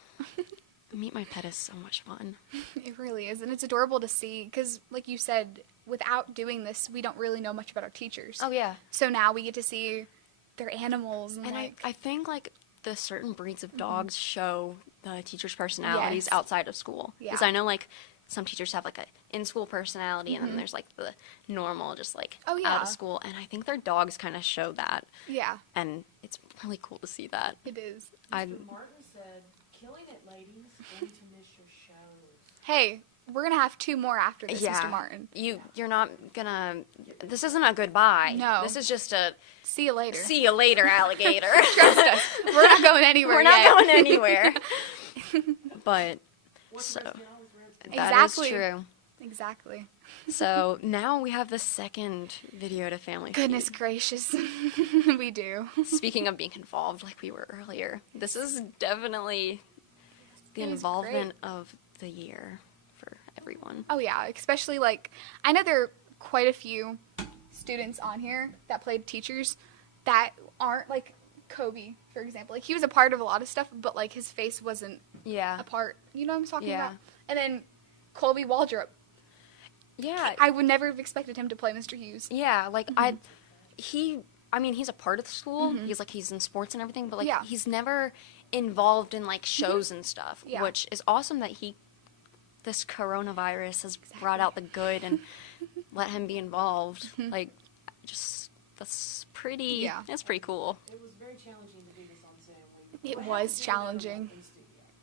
Meet My Pet is so much fun. It really is, and it's adorable to see because, like you said, without doing this, we don't really know much about our teachers. Oh yeah. So now we get to see their animals, and like I think like the certain breeds of dogs show the teachers' personalities outside of school. Because I know like some teachers have like a in-school personality, and then there's like the normal, just like out of school. And I think their dogs kind of show that. Yeah. And it's really cool to see that. It is. Martin said, "Killing it, ladies. Going to miss your shows." Hey, we're gonna have 2 more after this, Mr. Martin. You're not gonna. This isn't a goodbye. No. This is just a see you later. See you later, alligator. Trust us. We're not going anywhere. We're not going anywhere. But so that is true. Exactly. So now we have the second video to Family Feud. Goodness gracious. We do. Speaking of being involved like we were earlier, this is definitely the involvement of the year for everyone. Oh yeah, especially like I know there are quite a few students on here that played teachers that aren't like Kobe, for example. Like he was a part of a lot of stuff, but like his face wasn't a part. You know what I'm talking about? And then Colby Waldron. Yeah. I would never have expected him to play Mr. Hughes. Yeah, like I mean, he's a part of the school. He's in sports and everything, but like he's never involved in like shows and stuff, which is awesome that this coronavirus has brought out the good and let him be involved. Like, just that's pretty. That's pretty cool. It was very challenging to do this on Zoom. It was challenging.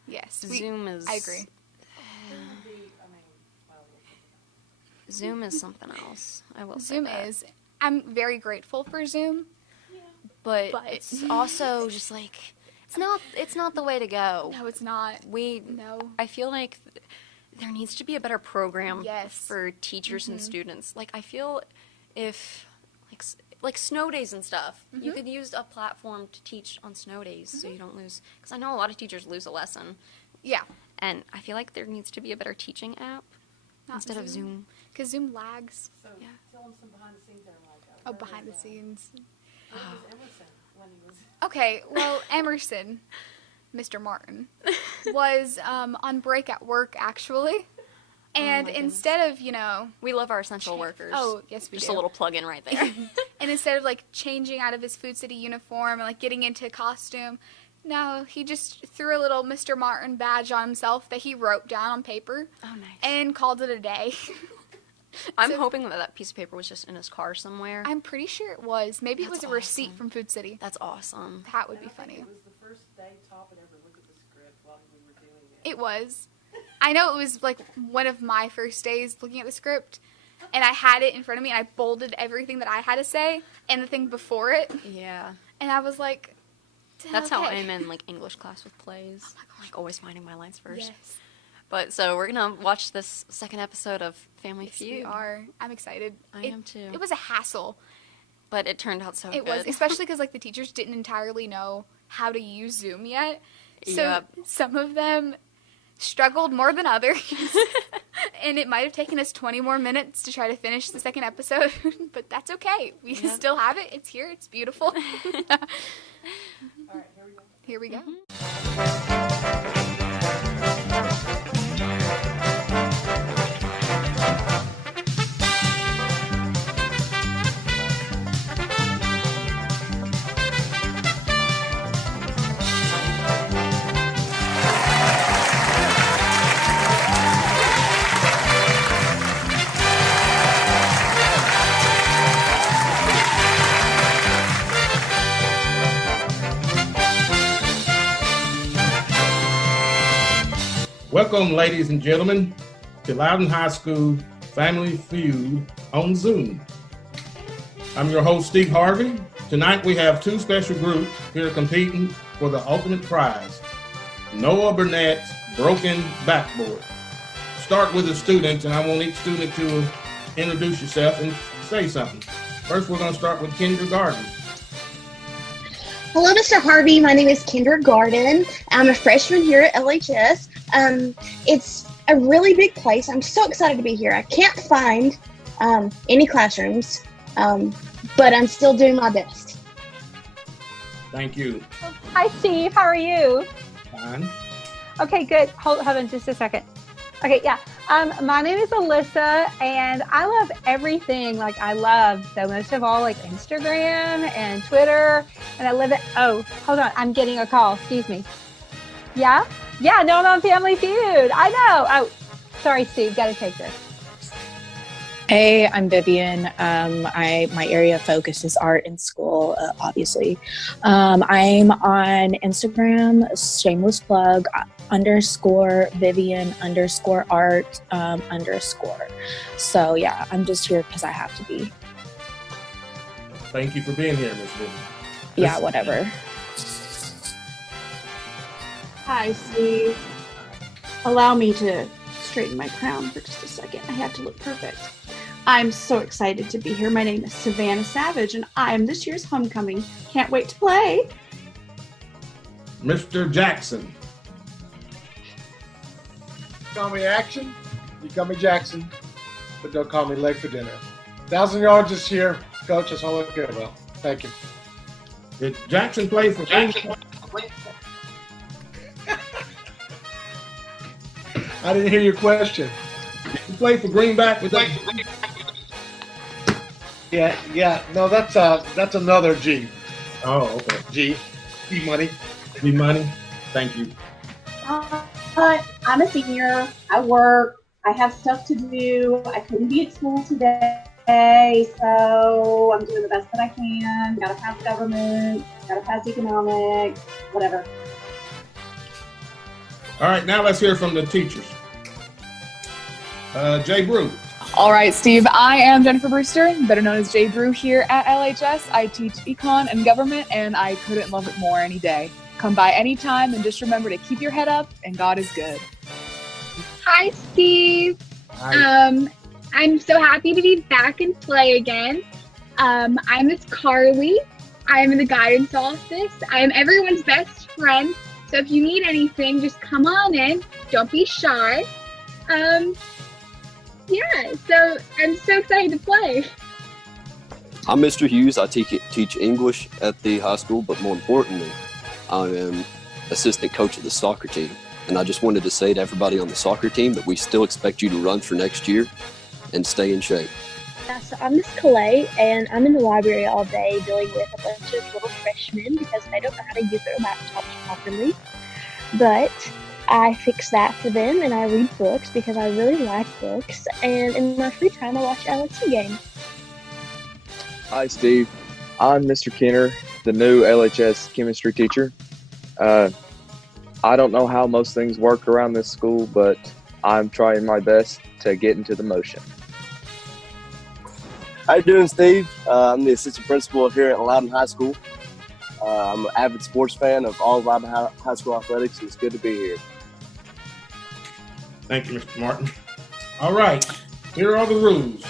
Yes, Zoom is. I agree. Zoom is something else. I will say Zoom that. is. I'm very grateful for Zoom, but it's also just like it's not the way to go. No, it's not. I feel like there needs to be a better program Yes. for teachers and students. Like I feel if like snow days and stuff, you could use a platform to teach on snow days so you don't lose. Because I know a lot of teachers lose a lesson. Yeah. And I feel like there needs to be a better teaching app instead of Zoom. Because Zoom lags. So tell them some behind the scenes there, like. Oh, behind the scenes. Emerson when he was. Okay, well, Emerson, Mr. Martin, was on break at work, actually. And instead of, we love our essential workers. Oh, yes, we Just do. a little plug-in right there. And instead of, changing out of his Food City uniform and, getting into costume, no, he just threw a little Mr. Martin badge on himself that he wrote down on paper. Oh, nice. And called it a day. I'm hoping that piece of paper was just in his car somewhere. I'm pretty sure it was. Maybe it was a receipt awesome. from Food City. That's awesome. That would be funny. It was the first day Top had ever looked at the script while we were doing it. It was. I know it was one of my first days looking at the script, and I had it in front of me, and I bolded everything that I had to say and the thing before it. Yeah. And I was like, that's how okay. I'm in English class with plays. Oh my gosh. Always finding my lines first. Yes. But so we're gonna watch this second episode of Family Feud. We are. I'm excited. I am too. It was a hassle. But it turned out so good. It was, especially because the teachers didn't entirely know how to use Zoom yet. So some of them struggled more than others. And it might have taken us 20 more minutes to try to finish the second episode, but that's okay. We still have it. It's here. It's beautiful. All right, here we go. Welcome, ladies and gentlemen, to Loudon High School Family Feud on Zoom. I'm your host, Steve Harvey. Tonight we have two special groups here competing for the ultimate prize, Noah Burnett's Broken Backboard. Start with the students, and I want each student to introduce yourself and say something. First, we're going to start with kindergarten. Hello, Mr. Harvey. My name is Kindergarten. I'm a freshman here at LHS. It's a really big place. I'm so excited to be here. I can't find any classrooms, but I'm still doing my best. Thank you. Hi, Steve. How are you? Fine. Okay, good. Hold on just a second. Okay, yeah. My name is Alyssa, and I love everything. I love, so most of all, Instagram and Twitter, and I live it. Oh, hold on. I'm getting a call. Excuse me. Yeah? Yeah, no, I'm on Family Feud. I know. Oh, sorry, Steve. Got to take this. Hey, I'm Vivian. My area of focus is art and school, obviously. I'm on Instagram, shameless plug, _Vivian_art _. So yeah, I'm just here because I have to be. Thank you for being here, Miss Vivian. Yeah, whatever. Hi, Steve. Allow me to straighten my crown for just a second. I have to look perfect. I'm so excited to be here. My name is Savannah Savage, and I'm this year's homecoming. Can't wait to play. Mr. Jackson. Call me Action, you call me Jackson, but don't call me late for dinner. 1,000 yards this year, Coach, that's all I care about. Thank you. Did Jackson play for I didn't hear your question. You play for Greenback with that? Yeah. No, that's another G. Oh, okay. G Money. G Money. Thank you. I'm a senior. I work. I have stuff to do. I couldn't be at school today, so I'm doing the best that I can. Gotta pass government. Gotta pass economics. Whatever. All right, now let's hear from the teachers. Jay Brew. All right, Steve, I am Jennifer Brewster, better known as Jay Brew here at LHS. I teach econ and government, and I couldn't love it more any day. Come by anytime, and just remember to keep your head up, and God is good. Hi, Steve. Hi. I'm so happy to be back and play again. I'm Miss Carly. I'm in the guidance office. I'm everyone's best friend. So if you need anything, just come on in. Don't be shy. Yeah, so I'm so excited to play. I'm Mr. Hughes. I teach English at the high school, but more importantly, I am assistant coach of the soccer team. And I just wanted to say to everybody on the soccer team that we still expect you to run for next year and stay in shape. Yeah, so I'm Miss Calais, and I'm in the library all day dealing with a bunch of little freshmen because they don't know how to use their laptops properly. But I fix that for them, and I read books because I really like books. And in my free time, I watch LHS games. Hi, Steve. I'm Mr. Kenner, the new LHS chemistry teacher. I don't know how most things work around this school, but I'm trying my best to get into the motion. How you doing, Steve? I'm the assistant principal here at Loudon High School. I'm an avid sports fan of all of Loudon High School athletics, and it's good to be here. Thank you, Mr. Martin. All right, here are the rules.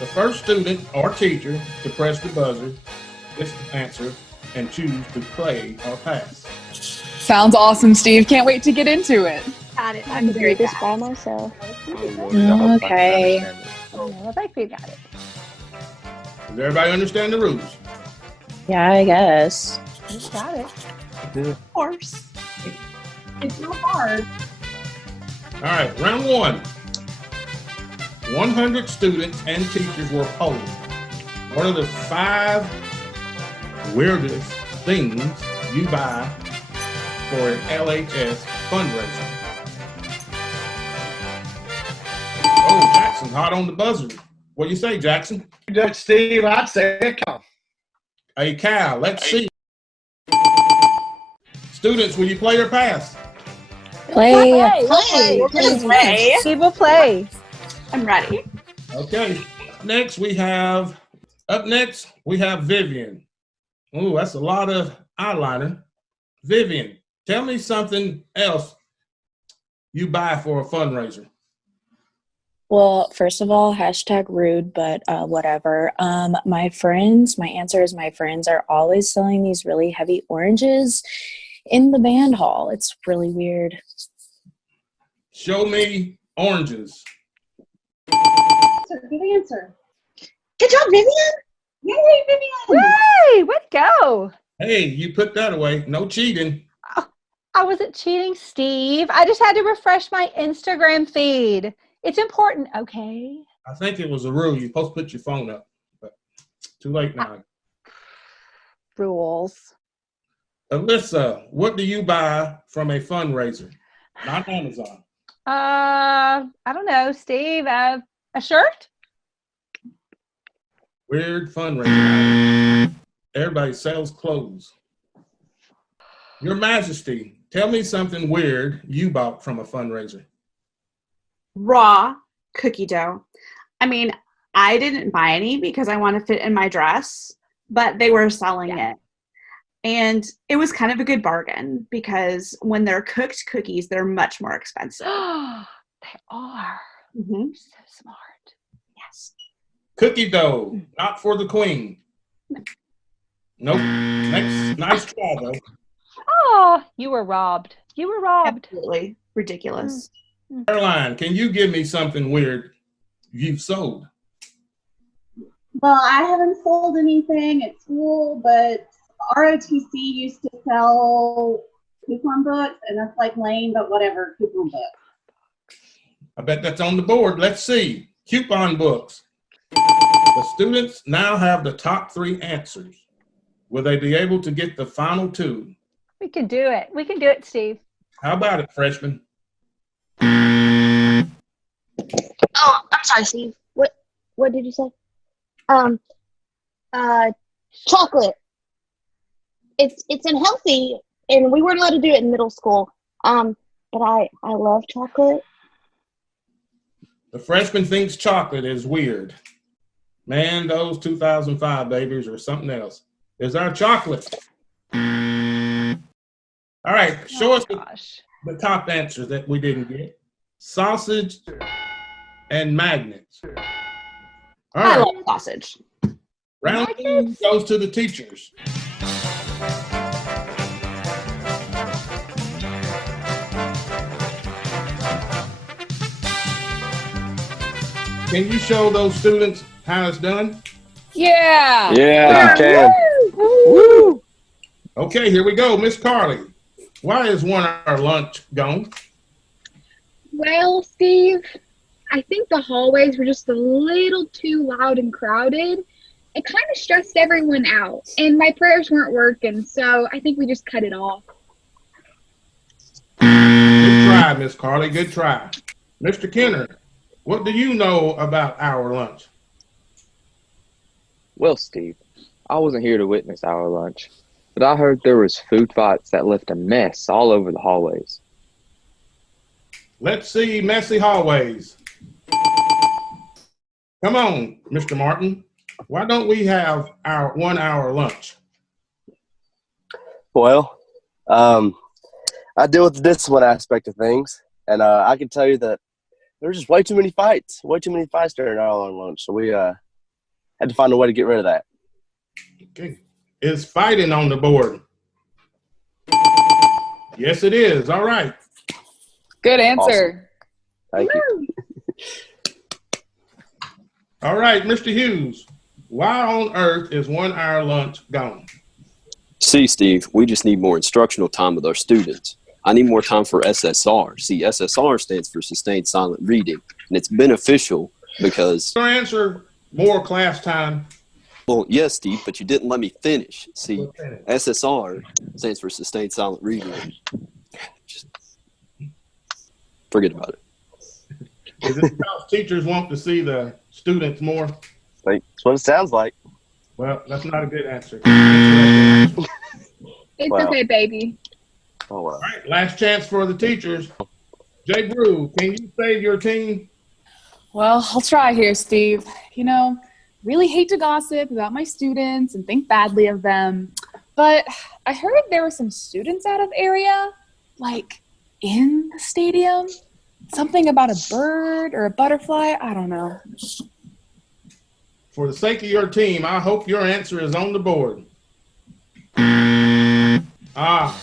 The first student or teacher to press the buzzer gets to answer and choose to play or pass. Sounds awesome, Steve. Can't wait to get into it. Got it. I'm doing this by myself. Okay. I think we got it. Does everybody understand the rules? Yeah, I guess. We got it. Of course. It's not hard. All right, round one. 100 students and teachers were polled. What are the 5 weirdest things you buy for an LHS fundraiser? Oh, Jackson's hot on the buzzer. What do you say, Jackson? Steve, I'd say a cow. A cow. Let's see. Students, will you play or pass? Play. Play. Steve will play. I'm ready. Okay. Up next, we have Vivian. Ooh, that's a lot of eyeliner. Vivian, tell me something else you buy for a fundraiser. Well, first of all, #rude, but whatever. My answer is my friends are always selling these really heavy oranges in the band hall. It's really weird. Show me oranges. Good answer. Good job, Vivian. Yay, Vivian. Yay, way to go. Hey, you put that away. No cheating. I wasn't cheating, Steve. I just had to refresh my Instagram feed. It's important, okay? I think it was a rule. You're supposed to put your phone up, but too late now. Rules. Alyssa, what do you buy from a fundraiser? Not Amazon. I don't know, Steve. A shirt? Weird fundraiser. Everybody sells clothes. Your Majesty, tell me something weird you bought from a fundraiser. Raw cookie dough. I mean, I didn't buy any because I want to fit in my dress, but they were selling it. And it was kind of a good bargain because when they're cooked cookies, they're much more expensive. They are. Mm-hmm. So smart. Yes. Cookie dough, not for the queen. Nope. Nice try, though. Oh, you were robbed. You were robbed. Absolutely ridiculous. Caroline, can you give me something weird you've sold? Well, I haven't sold anything at school, but ROTC used to sell coupon books, and that's like lame, but whatever, coupon books. I bet that's on the board. Let's see. Coupon books. The students now have the top 3 answers. Will they be able to get the final 2? We can do it. We can do it, Steve. How about it, freshmen? Oh, I'm sorry, Steve. What did you say? Chocolate. It's unhealthy, and we weren't allowed to do it in middle school. But I love chocolate. The freshman thinks chocolate is weird. Man, those 2005 babies are something else. Is our chocolate? All right, show us the top answers that we didn't get. Sausage and magnets. All right. I love sausage. Round 2 goes to the teachers. Can you show those students how it's done? Yeah. Yeah, you can. Woo! Okay, here we go. Miss Carly, why is 1 hour lunch gone? Well, Steve, I think the hallways were just a little too loud and crowded. It kind of stressed everyone out, and my prayers weren't working, so I think we just cut it off. Good try, Miss Carly. Good try. Mr. Kenner, what do you know about our lunch? Well, Steve, I wasn't here to witness our lunch, but I heard there was food fights that left a mess all over the hallways. Let's see messy hallways. Come on, Mr. Martin. Why don't we have our 1 hour lunch? Well, I deal with the discipline aspect of things, and I can tell you that there's just way too many fights during our long lunch. So we had to find a way to get rid of that. Okay. Is fighting on the board? Yes, it is. All right. Good answer. Awesome. Thank you. All right, Mr. Hughes, why on earth is 1 hour lunch gone? See, Steve, we just need more instructional time with our students. I need more time for SSR. See, SSR stands for Sustained Silent Reading, and it's beneficial because... Your answer, more class time. Well, yes, Steve, but you didn't let me finish. See, SSR stands for Sustained Silent Reading. Just forget about it. Is it because teachers want to see the students more? That's what it sounds like. Well, that's not a good answer. It's okay, baby. Oh, well. All right, last chance for the teachers. Jay Brew, can you save your team? Well, I'll try here, Steve. You know, really hate to gossip about my students and think badly of them, but I heard there were some students out of area, like in the stadium. Something about a bird or a butterfly. I don't know. For the sake of your team, I hope your answer is on the board.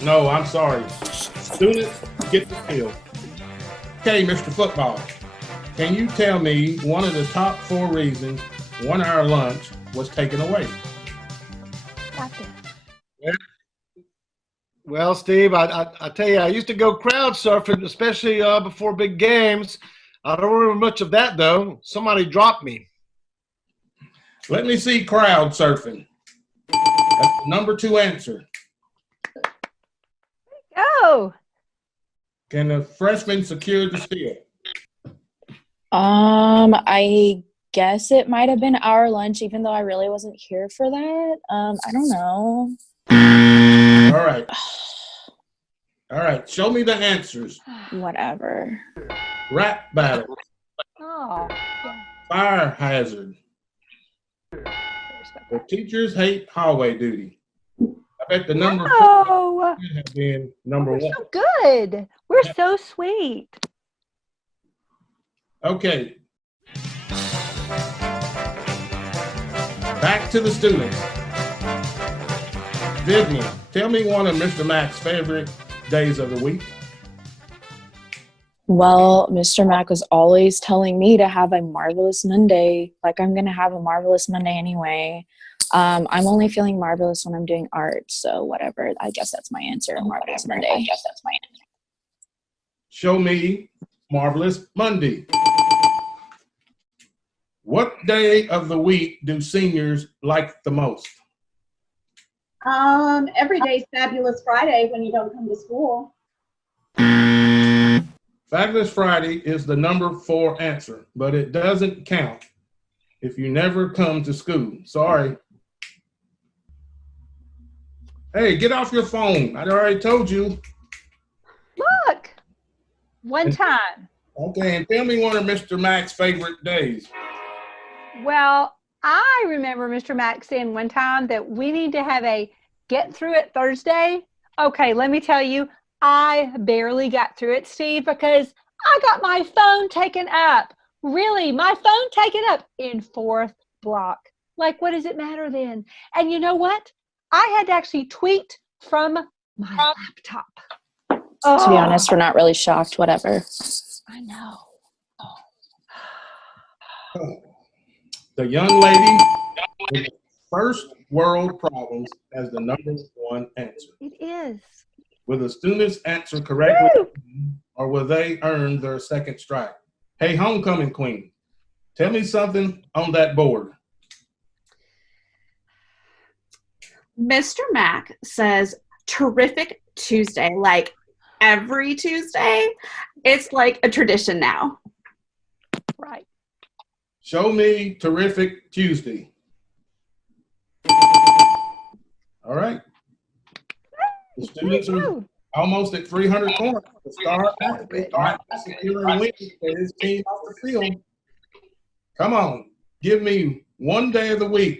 No, I'm sorry. Students, get the field. Okay, Mr. Football, can you tell me one of the top 4 reasons 1 hour lunch was taken away? Well, Steve, I tell you, I used to go crowd surfing, especially before big games. I don't remember much of that, though. Somebody dropped me. Let me see crowd surfing. That's the number 2 answer. Go. Can the freshman secure the steal? I guess it might have been our lunch, even though I really wasn't here for that. I don't know. All right. All right. Show me the answers. Whatever. Rap battle. Oh. Fire hazard. The teachers hate hallway duty. I bet the number 4 should have been number 1. So good. We're so sweet. Okay. Back to the students. Vivian, tell me one of Mr. Mack's favorite days of the week. Well, Mr. Mack was always telling me to have a marvelous Monday. Like, I'm going to have a marvelous Monday anyway. I'm only feeling marvelous when I'm doing art, so whatever. I guess that's my answer, marvelous Monday. Show me marvelous Monday. What day of the week do seniors like the most? Every day's Fabulous Friday when you don't come to school. Fabulous Friday is the number 4 answer, but it doesn't count if you never come to school. Sorry. Hey, get off your phone. I already told you. Look. One time. Okay, and tell me one of Mr. Mack's favorite days. Well, I remember Mr. Mack saying one time that we need to have a get through it Thursday. Okay, let me tell you, I barely got through it, Steve, because I got my phone taken up. Really, my phone taken up in 4th block. Like, what does it matter then? And you know what? I had to actually tweet from my laptop. To be honest, we're not really shocked. Whatever. I know. The young lady with first world problems as the number one answer. It is. Will the students answer correctly, or will they earn their second strike? Hey, homecoming queen, tell me something on that board. Mr. Mack says terrific Tuesday, like every Tuesday. It's like a tradition now. Right. Show me terrific Tuesday. All right. The students are almost at 300 points. The star athlete might secure a win for his team off the field. Come on. Give me one day of the week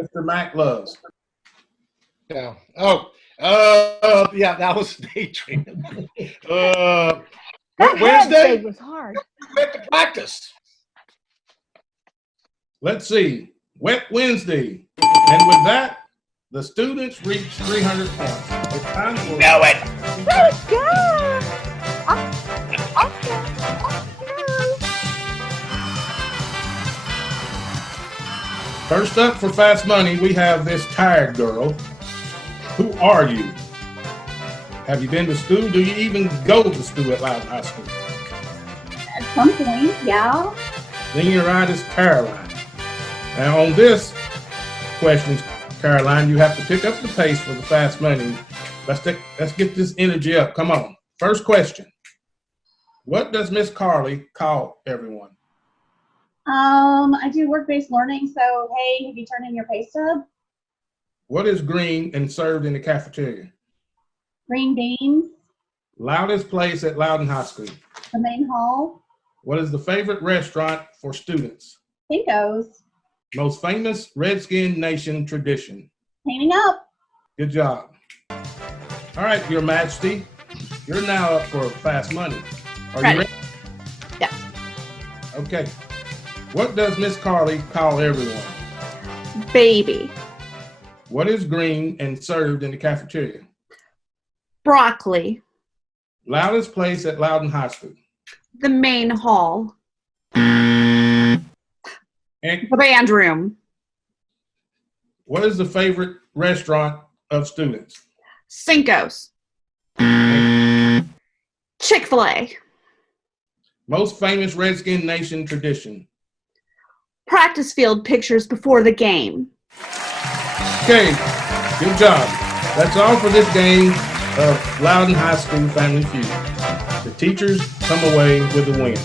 Mr. Mack loves. Yeah. Yeah, that was daydreaming. Wednesday was hard. Went to practice. Let's see. Wet Wednesday. And with that, the students reach 300 points. It's time for... Know it. Let's go. First up for Fast Money, we have this tired girl. Who are you? Have you been to school? Do you even go to school at Loudon High School? At some point, yeah. Then you're right, it's Caroline. Now on this question, Caroline, you have to pick up the pace for the Fast Money. Let's get this energy up. Come on. First question. What does Miss Carly call everyone? I do work-based learning, so hey, have you turned in your pay stub? What is green and served in the cafeteria? Green beans, Loudest place at Loudon High School. the main hall, What is the favorite restaurant for students? Kinko's, Most famous Redskin Nation tradition. cleaning up. Good job. All right, Your Majesty, you're now up for Fast Money. Are you ready? Yes. Okay. What does Miss Carly call everyone? Baby. What is green and served in the cafeteria? Broccoli. Loudest place at Loudon High School. The main hall. And The band room. what is the favorite restaurant of students? Cinco's. Chick-fil-A. Most famous Redskin Nation tradition. Practice field pictures before the game. Okay, good job. That's all for this game of Loudon High School Family Feud. The teachers come away with a win.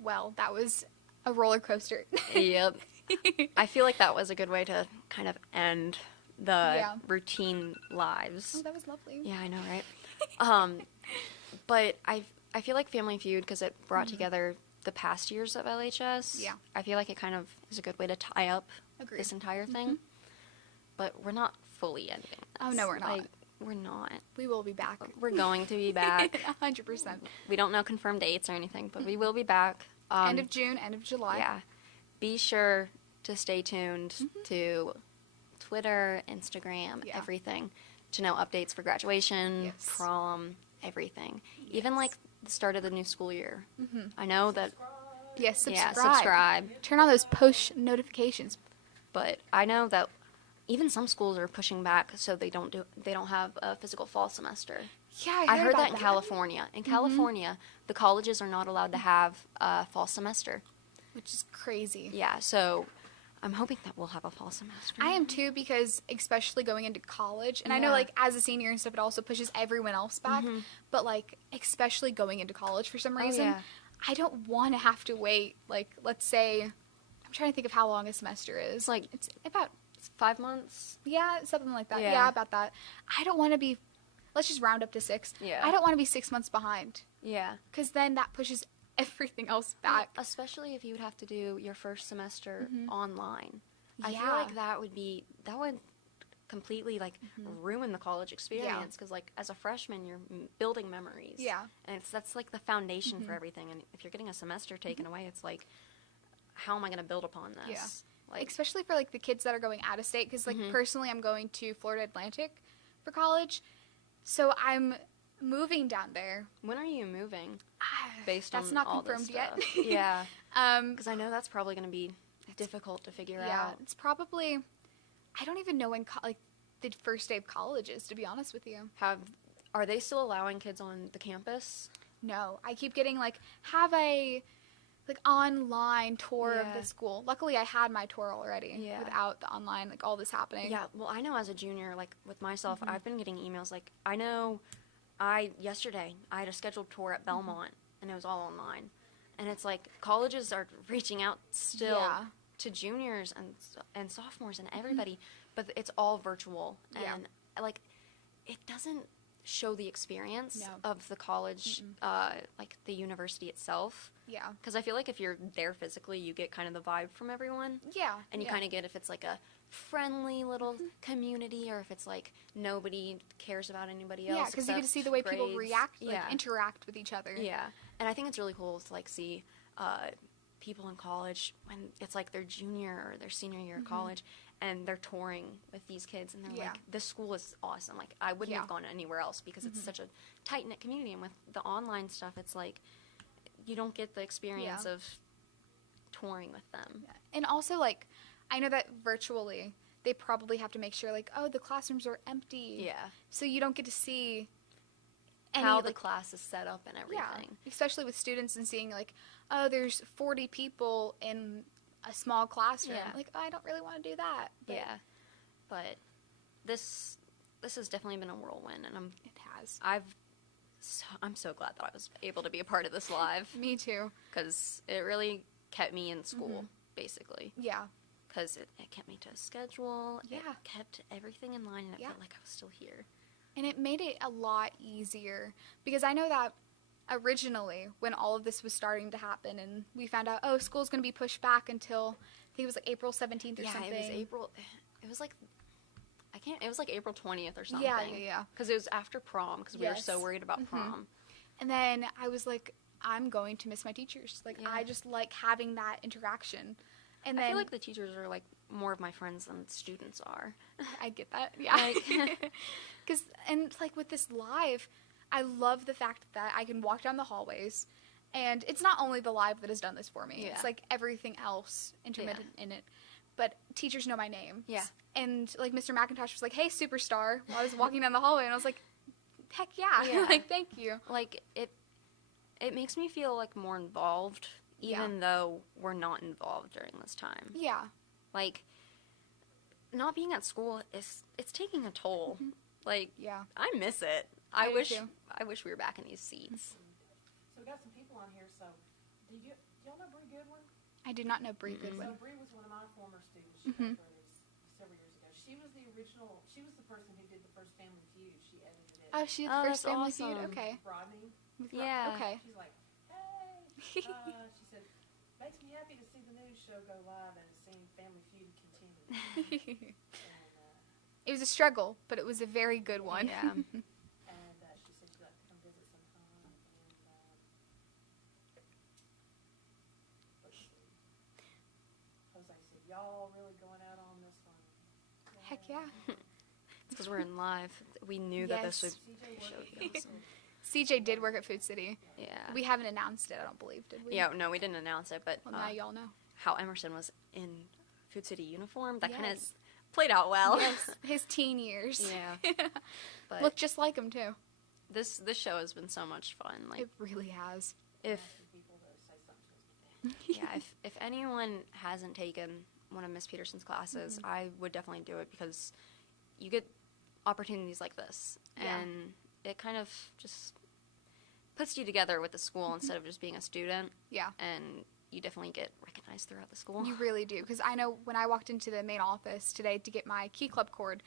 Well, that was a roller coaster. Yep. I feel like that was a good way to kind of end the routine lives. Oh, that was lovely. Yeah, I know, right? But I feel like Family Feud, because it brought together the past years of LHS. Yeah. I feel like it kind of is a good way to tie up Agreed. this entire thing. But we're not fully ending this. Oh, no, we're not. Like, we're not. We will be back. We're going to be back. 100%. We don't know confirmed dates or anything, but we will be back. End of June, end of July. Yeah. Be sure to stay tuned to Twitter, Instagram, everything, to know updates for graduation, prom, everything. Even like the start of the new school year. I know that. Yes, subscribe. Yeah, subscribe. Turn on those push notifications. But I know that even some schools are pushing back so they don't have a physical fall semester. Yeah, I heard about that in California. In California, the colleges are not allowed to have a fall semester, which is crazy. Yeah, so I'm hoping that we'll have a fall semester. I am too, because especially going into college, and I know like as a senior and stuff, it also pushes everyone else back. But like especially going into college for some reason, I don't want to have to wait. Like let's say, I'm trying to think of how long a semester is. It's about 5 months. Yeah, something like that. Yeah. Yeah, about that. I don't want to be. Let's just round up to 6. Yeah. I don't want to be 6 months behind. Yeah. Because then that pushes everything else back. Especially if you would have to do your first semester online. I feel like that would completely like ruin the college experience because like as a freshman you're building memories. Yeah. And that's like the foundation for everything. And if you're getting a semester taken away, it's like, how am I going to build upon this? Yeah. Like, especially for like the kids that are going out of state, because like personally I'm going to Florida Atlantic for college, so I'm moving down there. When are you moving? Based That's on not all confirmed this yet. stuff? Yeah. Because I know that's probably going to be difficult to figure out. It's probably, I don't even know when like the first day of college is, to be honest with you. Are they still allowing kids on the campus? No, I keep getting like, have a like online tour of the school. Luckily I had my tour already without the online, like all this happening. Yeah, well I know as a junior, like with myself, I've been getting emails like, I know yesterday I had a scheduled tour at Belmont and it was all online. And it's like colleges are reaching out still to juniors and sophomores and everybody, but it's all virtual. And like it doesn't show the experience of the college, like the university itself. Yeah. Because I feel like if you're there physically, you get kind of the vibe from everyone. Yeah. And you kind of get if it's like a friendly little community or if it's like nobody cares about anybody else. Yeah, because you get to see the way people grades. react, like interact with each other. Yeah. And I think it's really cool to like see people in college when it's like their junior or their senior year of college and they're touring with these kids and they're like, this school is awesome. Like I wouldn't have gone anywhere else because it's such a tight-knit community. And with the online stuff, it's like you don't get the experience of touring with them. Yeah. And also like, I know that virtually they probably have to make sure like, oh, the classrooms are empty. Yeah. So you don't get to see how the class is set up and everything. Yeah, especially with students and seeing like, oh, there's 40 people in a small classroom. Yeah. Like, oh, I don't really want to do that. But But this has definitely been a whirlwind, and I'm so glad that I was able to be a part of this live. Me too. Because it really kept me in school, basically. Yeah. Because it kept me to a schedule. Yeah. It kept everything in line, and it felt like I was still here. And it made it a lot easier because I know that originally when all of this was starting to happen and we found out, oh, school's going to be pushed back until, I think it was like April 17th or something. Yeah, it was like April 20th or something. Yeah. Because it was after prom because we were so worried about prom. And then I was like, I'm going to miss my teachers. Like, I just like having that interaction. And then I feel like the teachers are like more of my friends than students are. I get that. Yeah. Because, and like with this live, I love the fact that I can walk down the hallways and it's not only the live that has done this for me. Yeah. It's like everything else intermittent in it. But teachers know my name. Yeah. And like Mr. MacKintosh was like, hey, superstar, while I was walking down the hallway and I was like, heck yeah. Like, thank you. Like it makes me feel like more involved even though we're not involved during this time. Yeah. Like not being at school it's taking a toll. Like I miss it. I wish we were back in these seats. So we got some people on here. So y'all know Bree Goodwin? I did not know Bree Goodwin. So Bree was one of my former students. She graduated several years ago. She was the person who did the first Family Feud. She edited it. Oh, she did the first Family Feud? awesome. Okay. Rodney. Yeah. Okay. She's like, hey. She said, makes me happy to see the news show go live and seeing Family Feud continue. It was a struggle, but it was a very good one. Yeah. And she said she'd like to come visit sometime. And let's see. Jose said, y'all really going out on this one? Heck yeah. It's because we're in live. We knew that this would be awesome. CJ did work at Food City. Yeah. We haven't announced it, I don't believe, did we? Yeah, no, we didn't announce it, but well, now y'all know. How Emerson was in Food City uniform, that kind of played out well. Yes, his teen years. Yeah. But looked just like him, too. This show has been so much fun. Like it really has. If anyone hasn't taken one of Miss Peterson's classes, I would definitely do it because you get opportunities like this. And it kind of just puts you together with the school instead of just being a student. Yeah. And you definitely get recognized throughout the school. You really do. Because I know when I walked into the main office today to get my Key Club cord,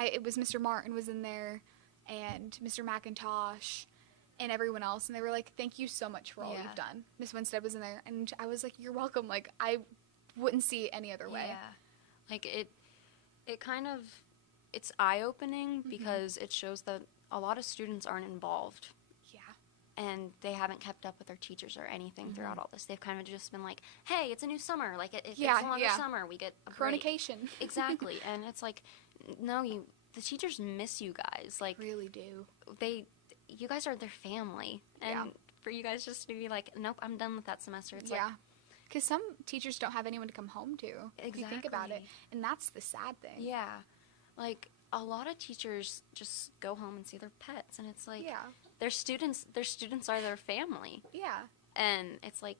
it was Mr. Martin was in there and Mr. MacKintosh and everyone else. And they were like, thank you so much for all you've done. Miss Winstead was in there. And I was like, you're welcome. Like, I wouldn't see it any other way. Yeah. Like it kind of, it's eye-opening because it shows that a lot of students aren't involved. Yeah. And they haven't kept up with their teachers or anything throughout all this. They've kind of just been like, hey, it's a new summer. Like, it's a longer summer. We get a break. Chronication. Exactly. And it's like, no, the teachers miss you guys. Like, really do. You guys are their family. And for you guys just to be like, nope, I'm done with that semester. It's like, because some teachers don't have anyone to come home to. Exactly. If you think about it. And that's the sad thing. Yeah. Like, a lot of teachers just go home and see their pets. And it's like, their students are their family. Yeah. And it's like,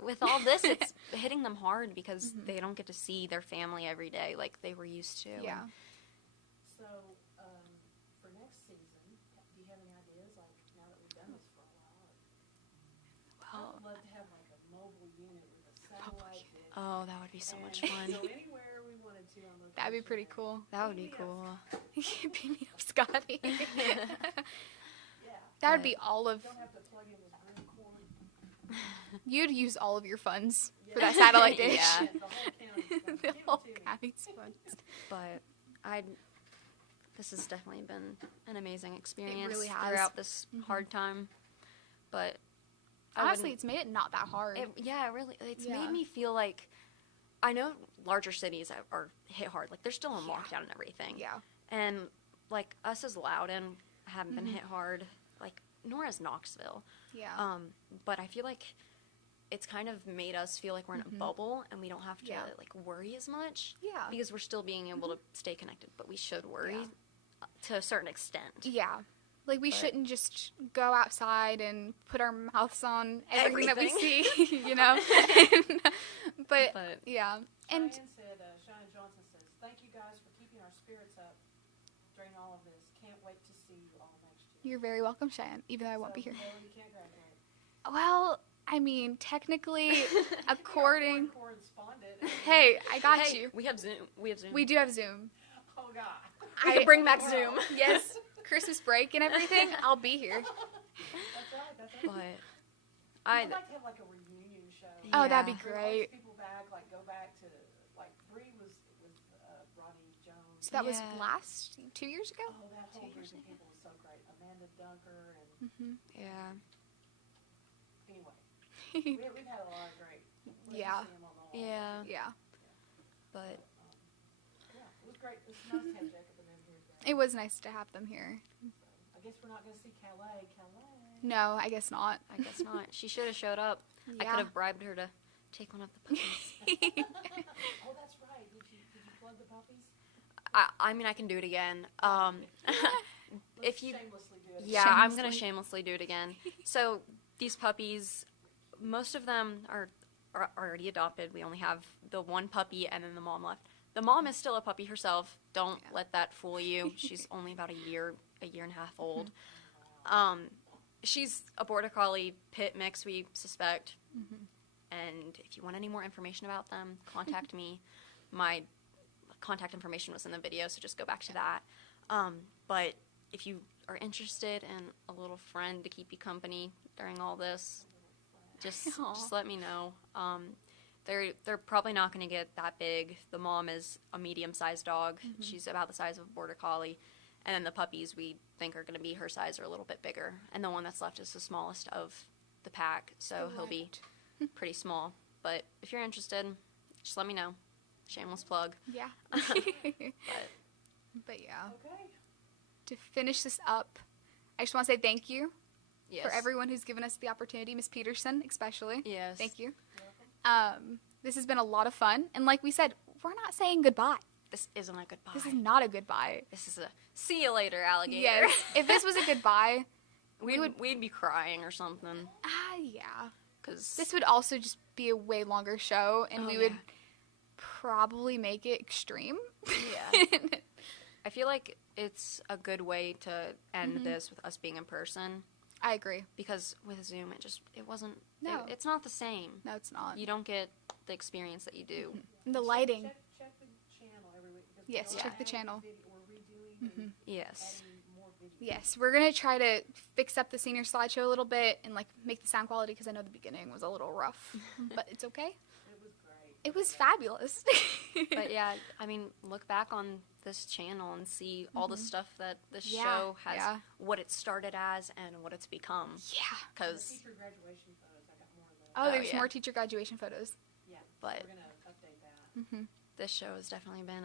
with all this, it's hitting them hard because they don't get to see their family every day like they were used to. Yeah. So, for next season, do you have any ideas, like, now that we've done this for a while? I would love to have, like, a mobile unit with a satellite dish. Oh, that would be so much fun. Go anywhere we wanted to on location. That'd be pretty cool. That would be cool. Beam me up, Scotty. That would be all of... Don't have to plug in with room cord. You'd use all of your funds for that satellite dish. Yeah. The whole county's funds. But this has definitely been an amazing experience really has. throughout this hard time. But honestly, it's made it not that hard. It's made me feel like, I know larger cities are hit hard. Like, they're still in lockdown and everything. Yeah. And, like, us as Loudon haven't been hit hard, like, nor has Knoxville. Yeah. But I feel like it's kind of made us feel like we're in a bubble and we don't have to, like, worry as much. Yeah. Because we're still being able to stay connected. But we should worry to a certain extent. Yeah. Like, we shouldn't just go outside and put our mouths on everything that we see, you know? but, yeah. And Cheyenne Johnson says, thank you guys for keeping our spirits up during all of this. Can't wait to see you all next year. You're very welcome, Cheyenne, even though I won't be here. You can't graduate. Well, I mean, technically, according... Hey, I got you. We have Zoom. We do have Zoom. Oh, God. We can bring back Zoom. Yes. Christmas break and everything, I'll be here. That's right. But I'd like to have, like, a reunion show. Oh, that'd be great. People back, like, go back to, like, Bree was Rodney Jones. So that was 2 years ago? Oh, that whole group of people was so great. Amanda Dunker and... Yeah. Anyway, we've had a lot of great... Yeah. Yeah. But... yeah, it was great. It was nice to have Jacob and them here. It was nice to have them here. I guess we're not going to see Calais. No, I guess not. I guess not. She should have showed up. I Yeah. could have bribed her to take one of the puppies. Oh, that's right. Did you plug the puppies? I mean, I can do it again. If you, shamelessly do it. yeah, I'm gonna shamelessly do it again. So these puppies, most of them are already adopted. We only have the one puppy and then the mom left. The mom is still a puppy herself. Don't let that fool you. She's only about a year and a half old. She's a border collie pit mix, we suspect. And if you want any more information about them, contact me. My contact information was in the video, so just go back to that. But if you are interested in a little friend to keep you company during all this, just let me know. They're probably not going to get that big. The mom is a medium-sized dog. She's about the size of a border collie. And then the puppies we think are going to be her size or a little bit bigger. And the one that's left is the smallest of the pack, so he'll be pretty small. But if you're interested, just let me know. Shameless plug. Yeah. But yeah. Okay. To finish this up, I just want to say thank you Yes. for everyone who's given us the opportunity, Miss Peterson especially. Yes. Thank you. This has been a lot of fun. And like we said, we're not saying goodbye. This isn't a goodbye. This is not a goodbye. This is a see you later, alligator. Yes. If this was a goodbye, we'd be crying or something. Yeah. Because this would also just be a way longer show, and we would probably make it extreme. Yeah. I feel like it's a good way to end this with us being in person. I agree. Because with Zoom, it wasn't. No. It's not the same. No, it's not. You don't get the experience that you do. And the lighting. Check the channel every week. because Yes, we're check the adding channel. We're redoing and Yes. adding more videos. Yes, we're going to try to fix up the senior slideshow a little bit and like make the sound quality because I know the beginning was a little rough, but it's okay. It was great. It was fabulous. But yeah, I mean, look back on this channel and see all the stuff that this Yeah, show has, yeah. what it started as and what it's become. Yeah. Because Teacher graduation photos, I got more of those. Oh, there's yeah. more teacher graduation photos. Yeah, But we're gonna update that. Mm-hmm. this show has definitely been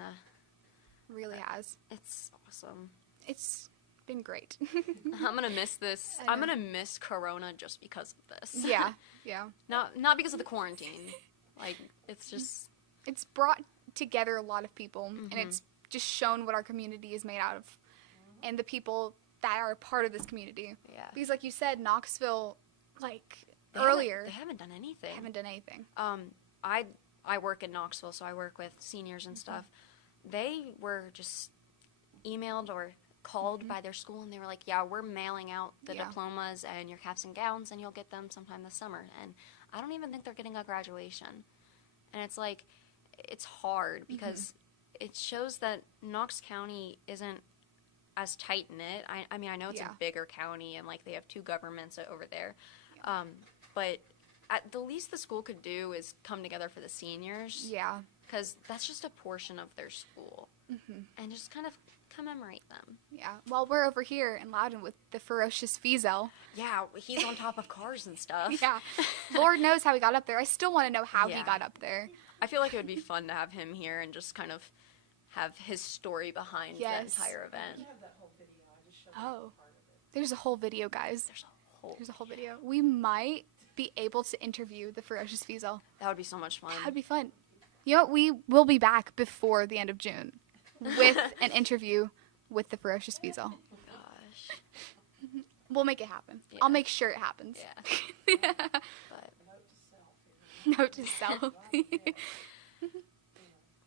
Really has. It's awesome. It's been great. I'm gonna miss this. I I'm know. gonna miss Corona just because of this. Yeah, yeah. Not because of the quarantine. Like, it's just... It's brought together a lot of people, and Mhm. it's just shown what our community is made out of, and the people that are a part of this community. Yeah. Because, like you said, Knoxville, like They earlier, they haven't done anything. haven't done anything. I work in Knoxville, so I work with seniors and stuff. They were just emailed or called by their school, and they were like, yeah, we're mailing out the Yeah. diplomas and your caps and gowns, and you'll get them sometime this summer. And I don't even think they're getting a graduation. And it's like, it's hard because it shows that Knox County isn't as tight-knit. I mean, I know it's Yeah. a bigger county, and like they have two governments over there. But at the least the school could do is come together for the seniors. Yeah. Because that's just a portion of their school. Mm-hmm. And just kind of commemorate them. Yeah. While we're over here in Loudon with the ferocious Fiesel. Yeah, he's on top of cars and stuff. Yeah. Lord knows how he got up there. I still want to know how he Yeah. got up there. I feel like it would be fun to have him here and just kind of have his story behind Yes. the entire event. I have that whole video. I just showed Oh. you part of it. There's a whole video, guys. There's a whole video. We might be able to interview the ferocious Fiesel. That would be so much fun. That would be fun. You know what? We will be back before the end of June with an interview with the ferocious Fiesel. Gosh. We'll make it happen. I'll make sure it happens. Yeah. Note to self.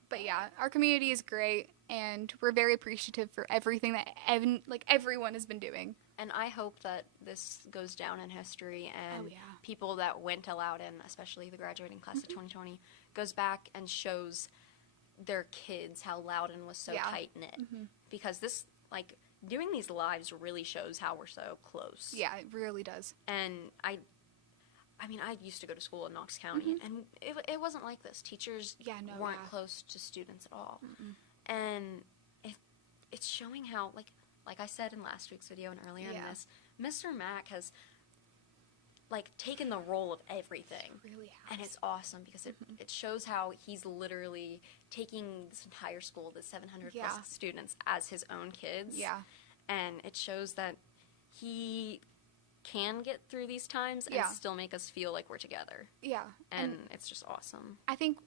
But yeah, our community is great, and we're very appreciative for everything that everyone has been doing. And I hope that this goes down in history, and Oh, yeah. people that went to Loudon, especially the graduating class of 2020, goes back and shows their kids how Loudon was so Yeah. tight-knit. Because this, like, doing these lives really shows how we're so close. Yeah, it really does. And I mean, I used to go to school in Knox County, and it wasn't like this. Teachers weren't close to students at all. And it's showing how, like I said in last week's video and earlier in this, Mr. Mack has, like, taken the role of everything. Really has. And it's awesome because it shows how he's literally taking this entire school, the 700 Yeah. plus students, as his own kids. Yeah. And it shows that he can get through these times and Yeah. still make us feel like we're together. Yeah. And it's just awesome. I think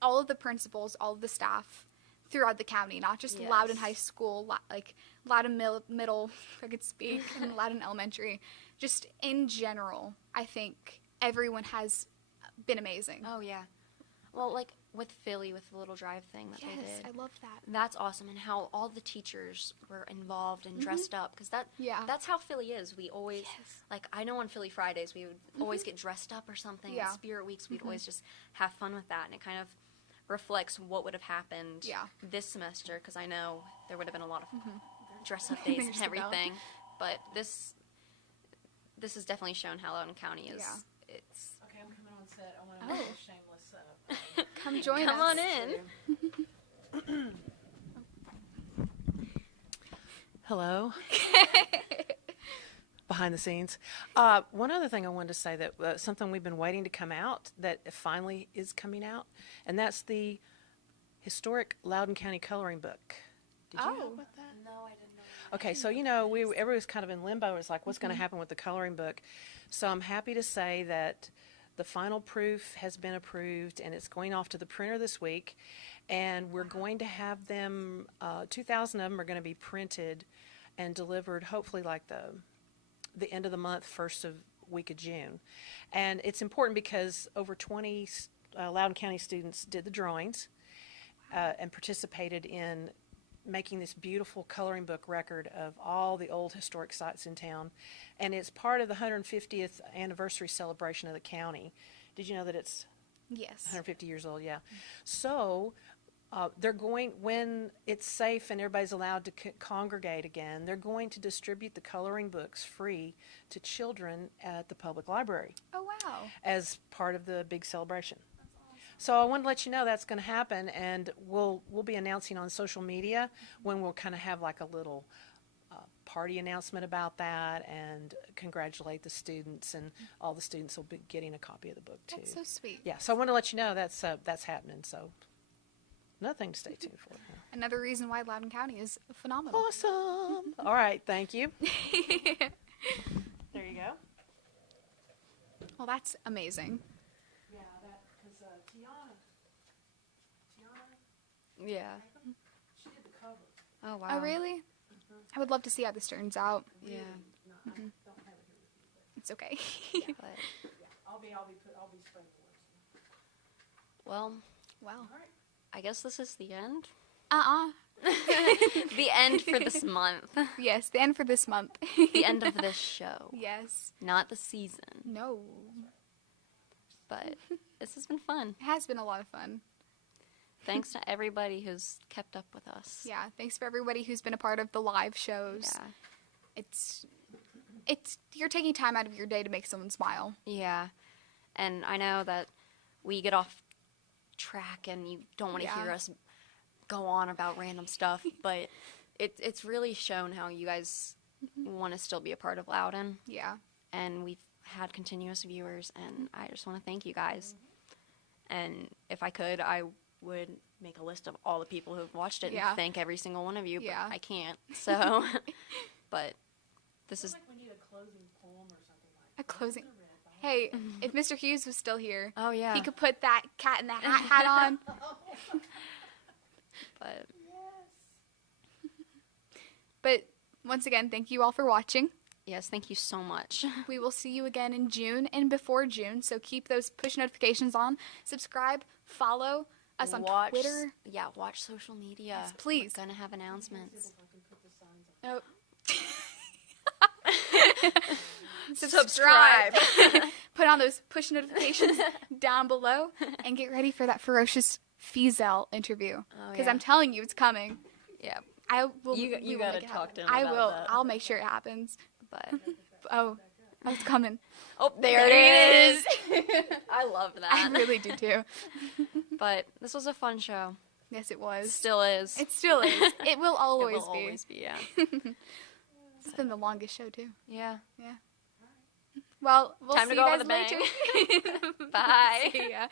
all of the principals, all of the staff throughout the county, not just Yes. Loudon High School, like Loudon Middle, if I could speak, and Loudon Elementary, just in general, I think everyone has been amazing. Oh, yeah. Well, like with Philly, with the little drive thing that they Yes, did. I loved that. That's awesome. And how all the teachers were involved and Mhm. dressed up. Because Yeah. that's how Philly is. We always, like, I know on Philly Fridays, we would always get dressed up or something. Yeah. And Spirit Weeks, we'd Mhm. always just have fun with that. And it kind of reflects what would have happened Yeah. this semester. Because I know there would have been a lot of dress up days There's and the bell. everything. But this has definitely shown how Loudon County is. Yeah. It's Okay, I'm coming on set. I want Oh. to make a shameless. Come join Come us. on in. Hello. Behind the scenes. One other thing I wanted to say that something we've been waiting to come out that finally is coming out, and that's the historic Loudon County coloring book. Did you know about that? No, I didn't know. Okay, so everybody was kind of in limbo. It's like, what's going to happen with the coloring book? So I'm happy to say that the final proof has been approved, and it's going off to the printer this week. And we're going to have them, 2,000 of them are going to be printed and delivered, hopefully like the end of the month, first week of June. And it's important because over 20 Loudon County students did the drawings and participated in making this beautiful coloring book record of all the old historic sites in town. And it's part of the 150th anniversary celebration of the county. Did you know that it's Yes. 150 years old? Yeah. So they're going, when it's safe and everybody's allowed to congregate again, they're going to distribute the coloring books free to children at the public library Oh, wow. as part of the big celebration. So I want to let you know that's going to happen, and we'll be announcing on social media when we'll kind of have like a little party announcement about that and congratulate the students, and all the students will be getting a copy of the book too. That's so sweet. Yeah, so I want to let you know that's happening. So another thing to stay tuned for. Another reason why Loudon County is phenomenal. Awesome. All right, thank you. There you go. Well, that's amazing. Yeah, that because Tiana, Yeah. she did the cover. Oh, wow. Oh, really? I would love to see how this turns out. Yeah. Mhm. It's okay. But, I'll be spreading the word. well, Wow. I guess this is the end. The end for this month. Yes, the end for this month. The end of this show. Yes. Not the season. No. But this has been fun. It has been a lot of fun. Thanks to everybody who's kept up with us. Yeah, thanks for everybody who's been a part of the live shows. Yeah. It's you're taking time out of your day to make someone smile. Yeah. And I know that we get off track and you don't want to hear us go on about random stuff, but it's really shown how you guys want to still be a part of Loudon. Yeah. And we've had continuous viewers, and I just want to thank you guys. And if I could, I would make a list of all the people who've watched it and thank every single one of you, but I can't. So, but this is... like we need a closing poem or something like A closing... Hey, if Mr. Hughes was still here, oh yeah, he could put that cat in the hat on. But once again, thank you all for watching. Yes, thank you so much. We will see you again in June and before June, so keep those push notifications on. Subscribe, follow us on Twitter. Yeah, watch social media. Yes, please. We're gonna have announcements. Oh. Subscribe. Put on those push notifications down below and get ready for that ferocious Fiesel interview. Because I'm telling you, it's coming. Yeah. I will. You gotta talk to him. I about will. that. I'll make sure it happens. But it's coming. Oh, there it is. I love that. I really do too. But this was a fun show. Yes, it was. Still is. It still is. It will always It will be. always be. Yeah. It's been the longest show too. Yeah. Yeah. Well, we'll Time see to go you out guys with a bang. later. Bye. See ya.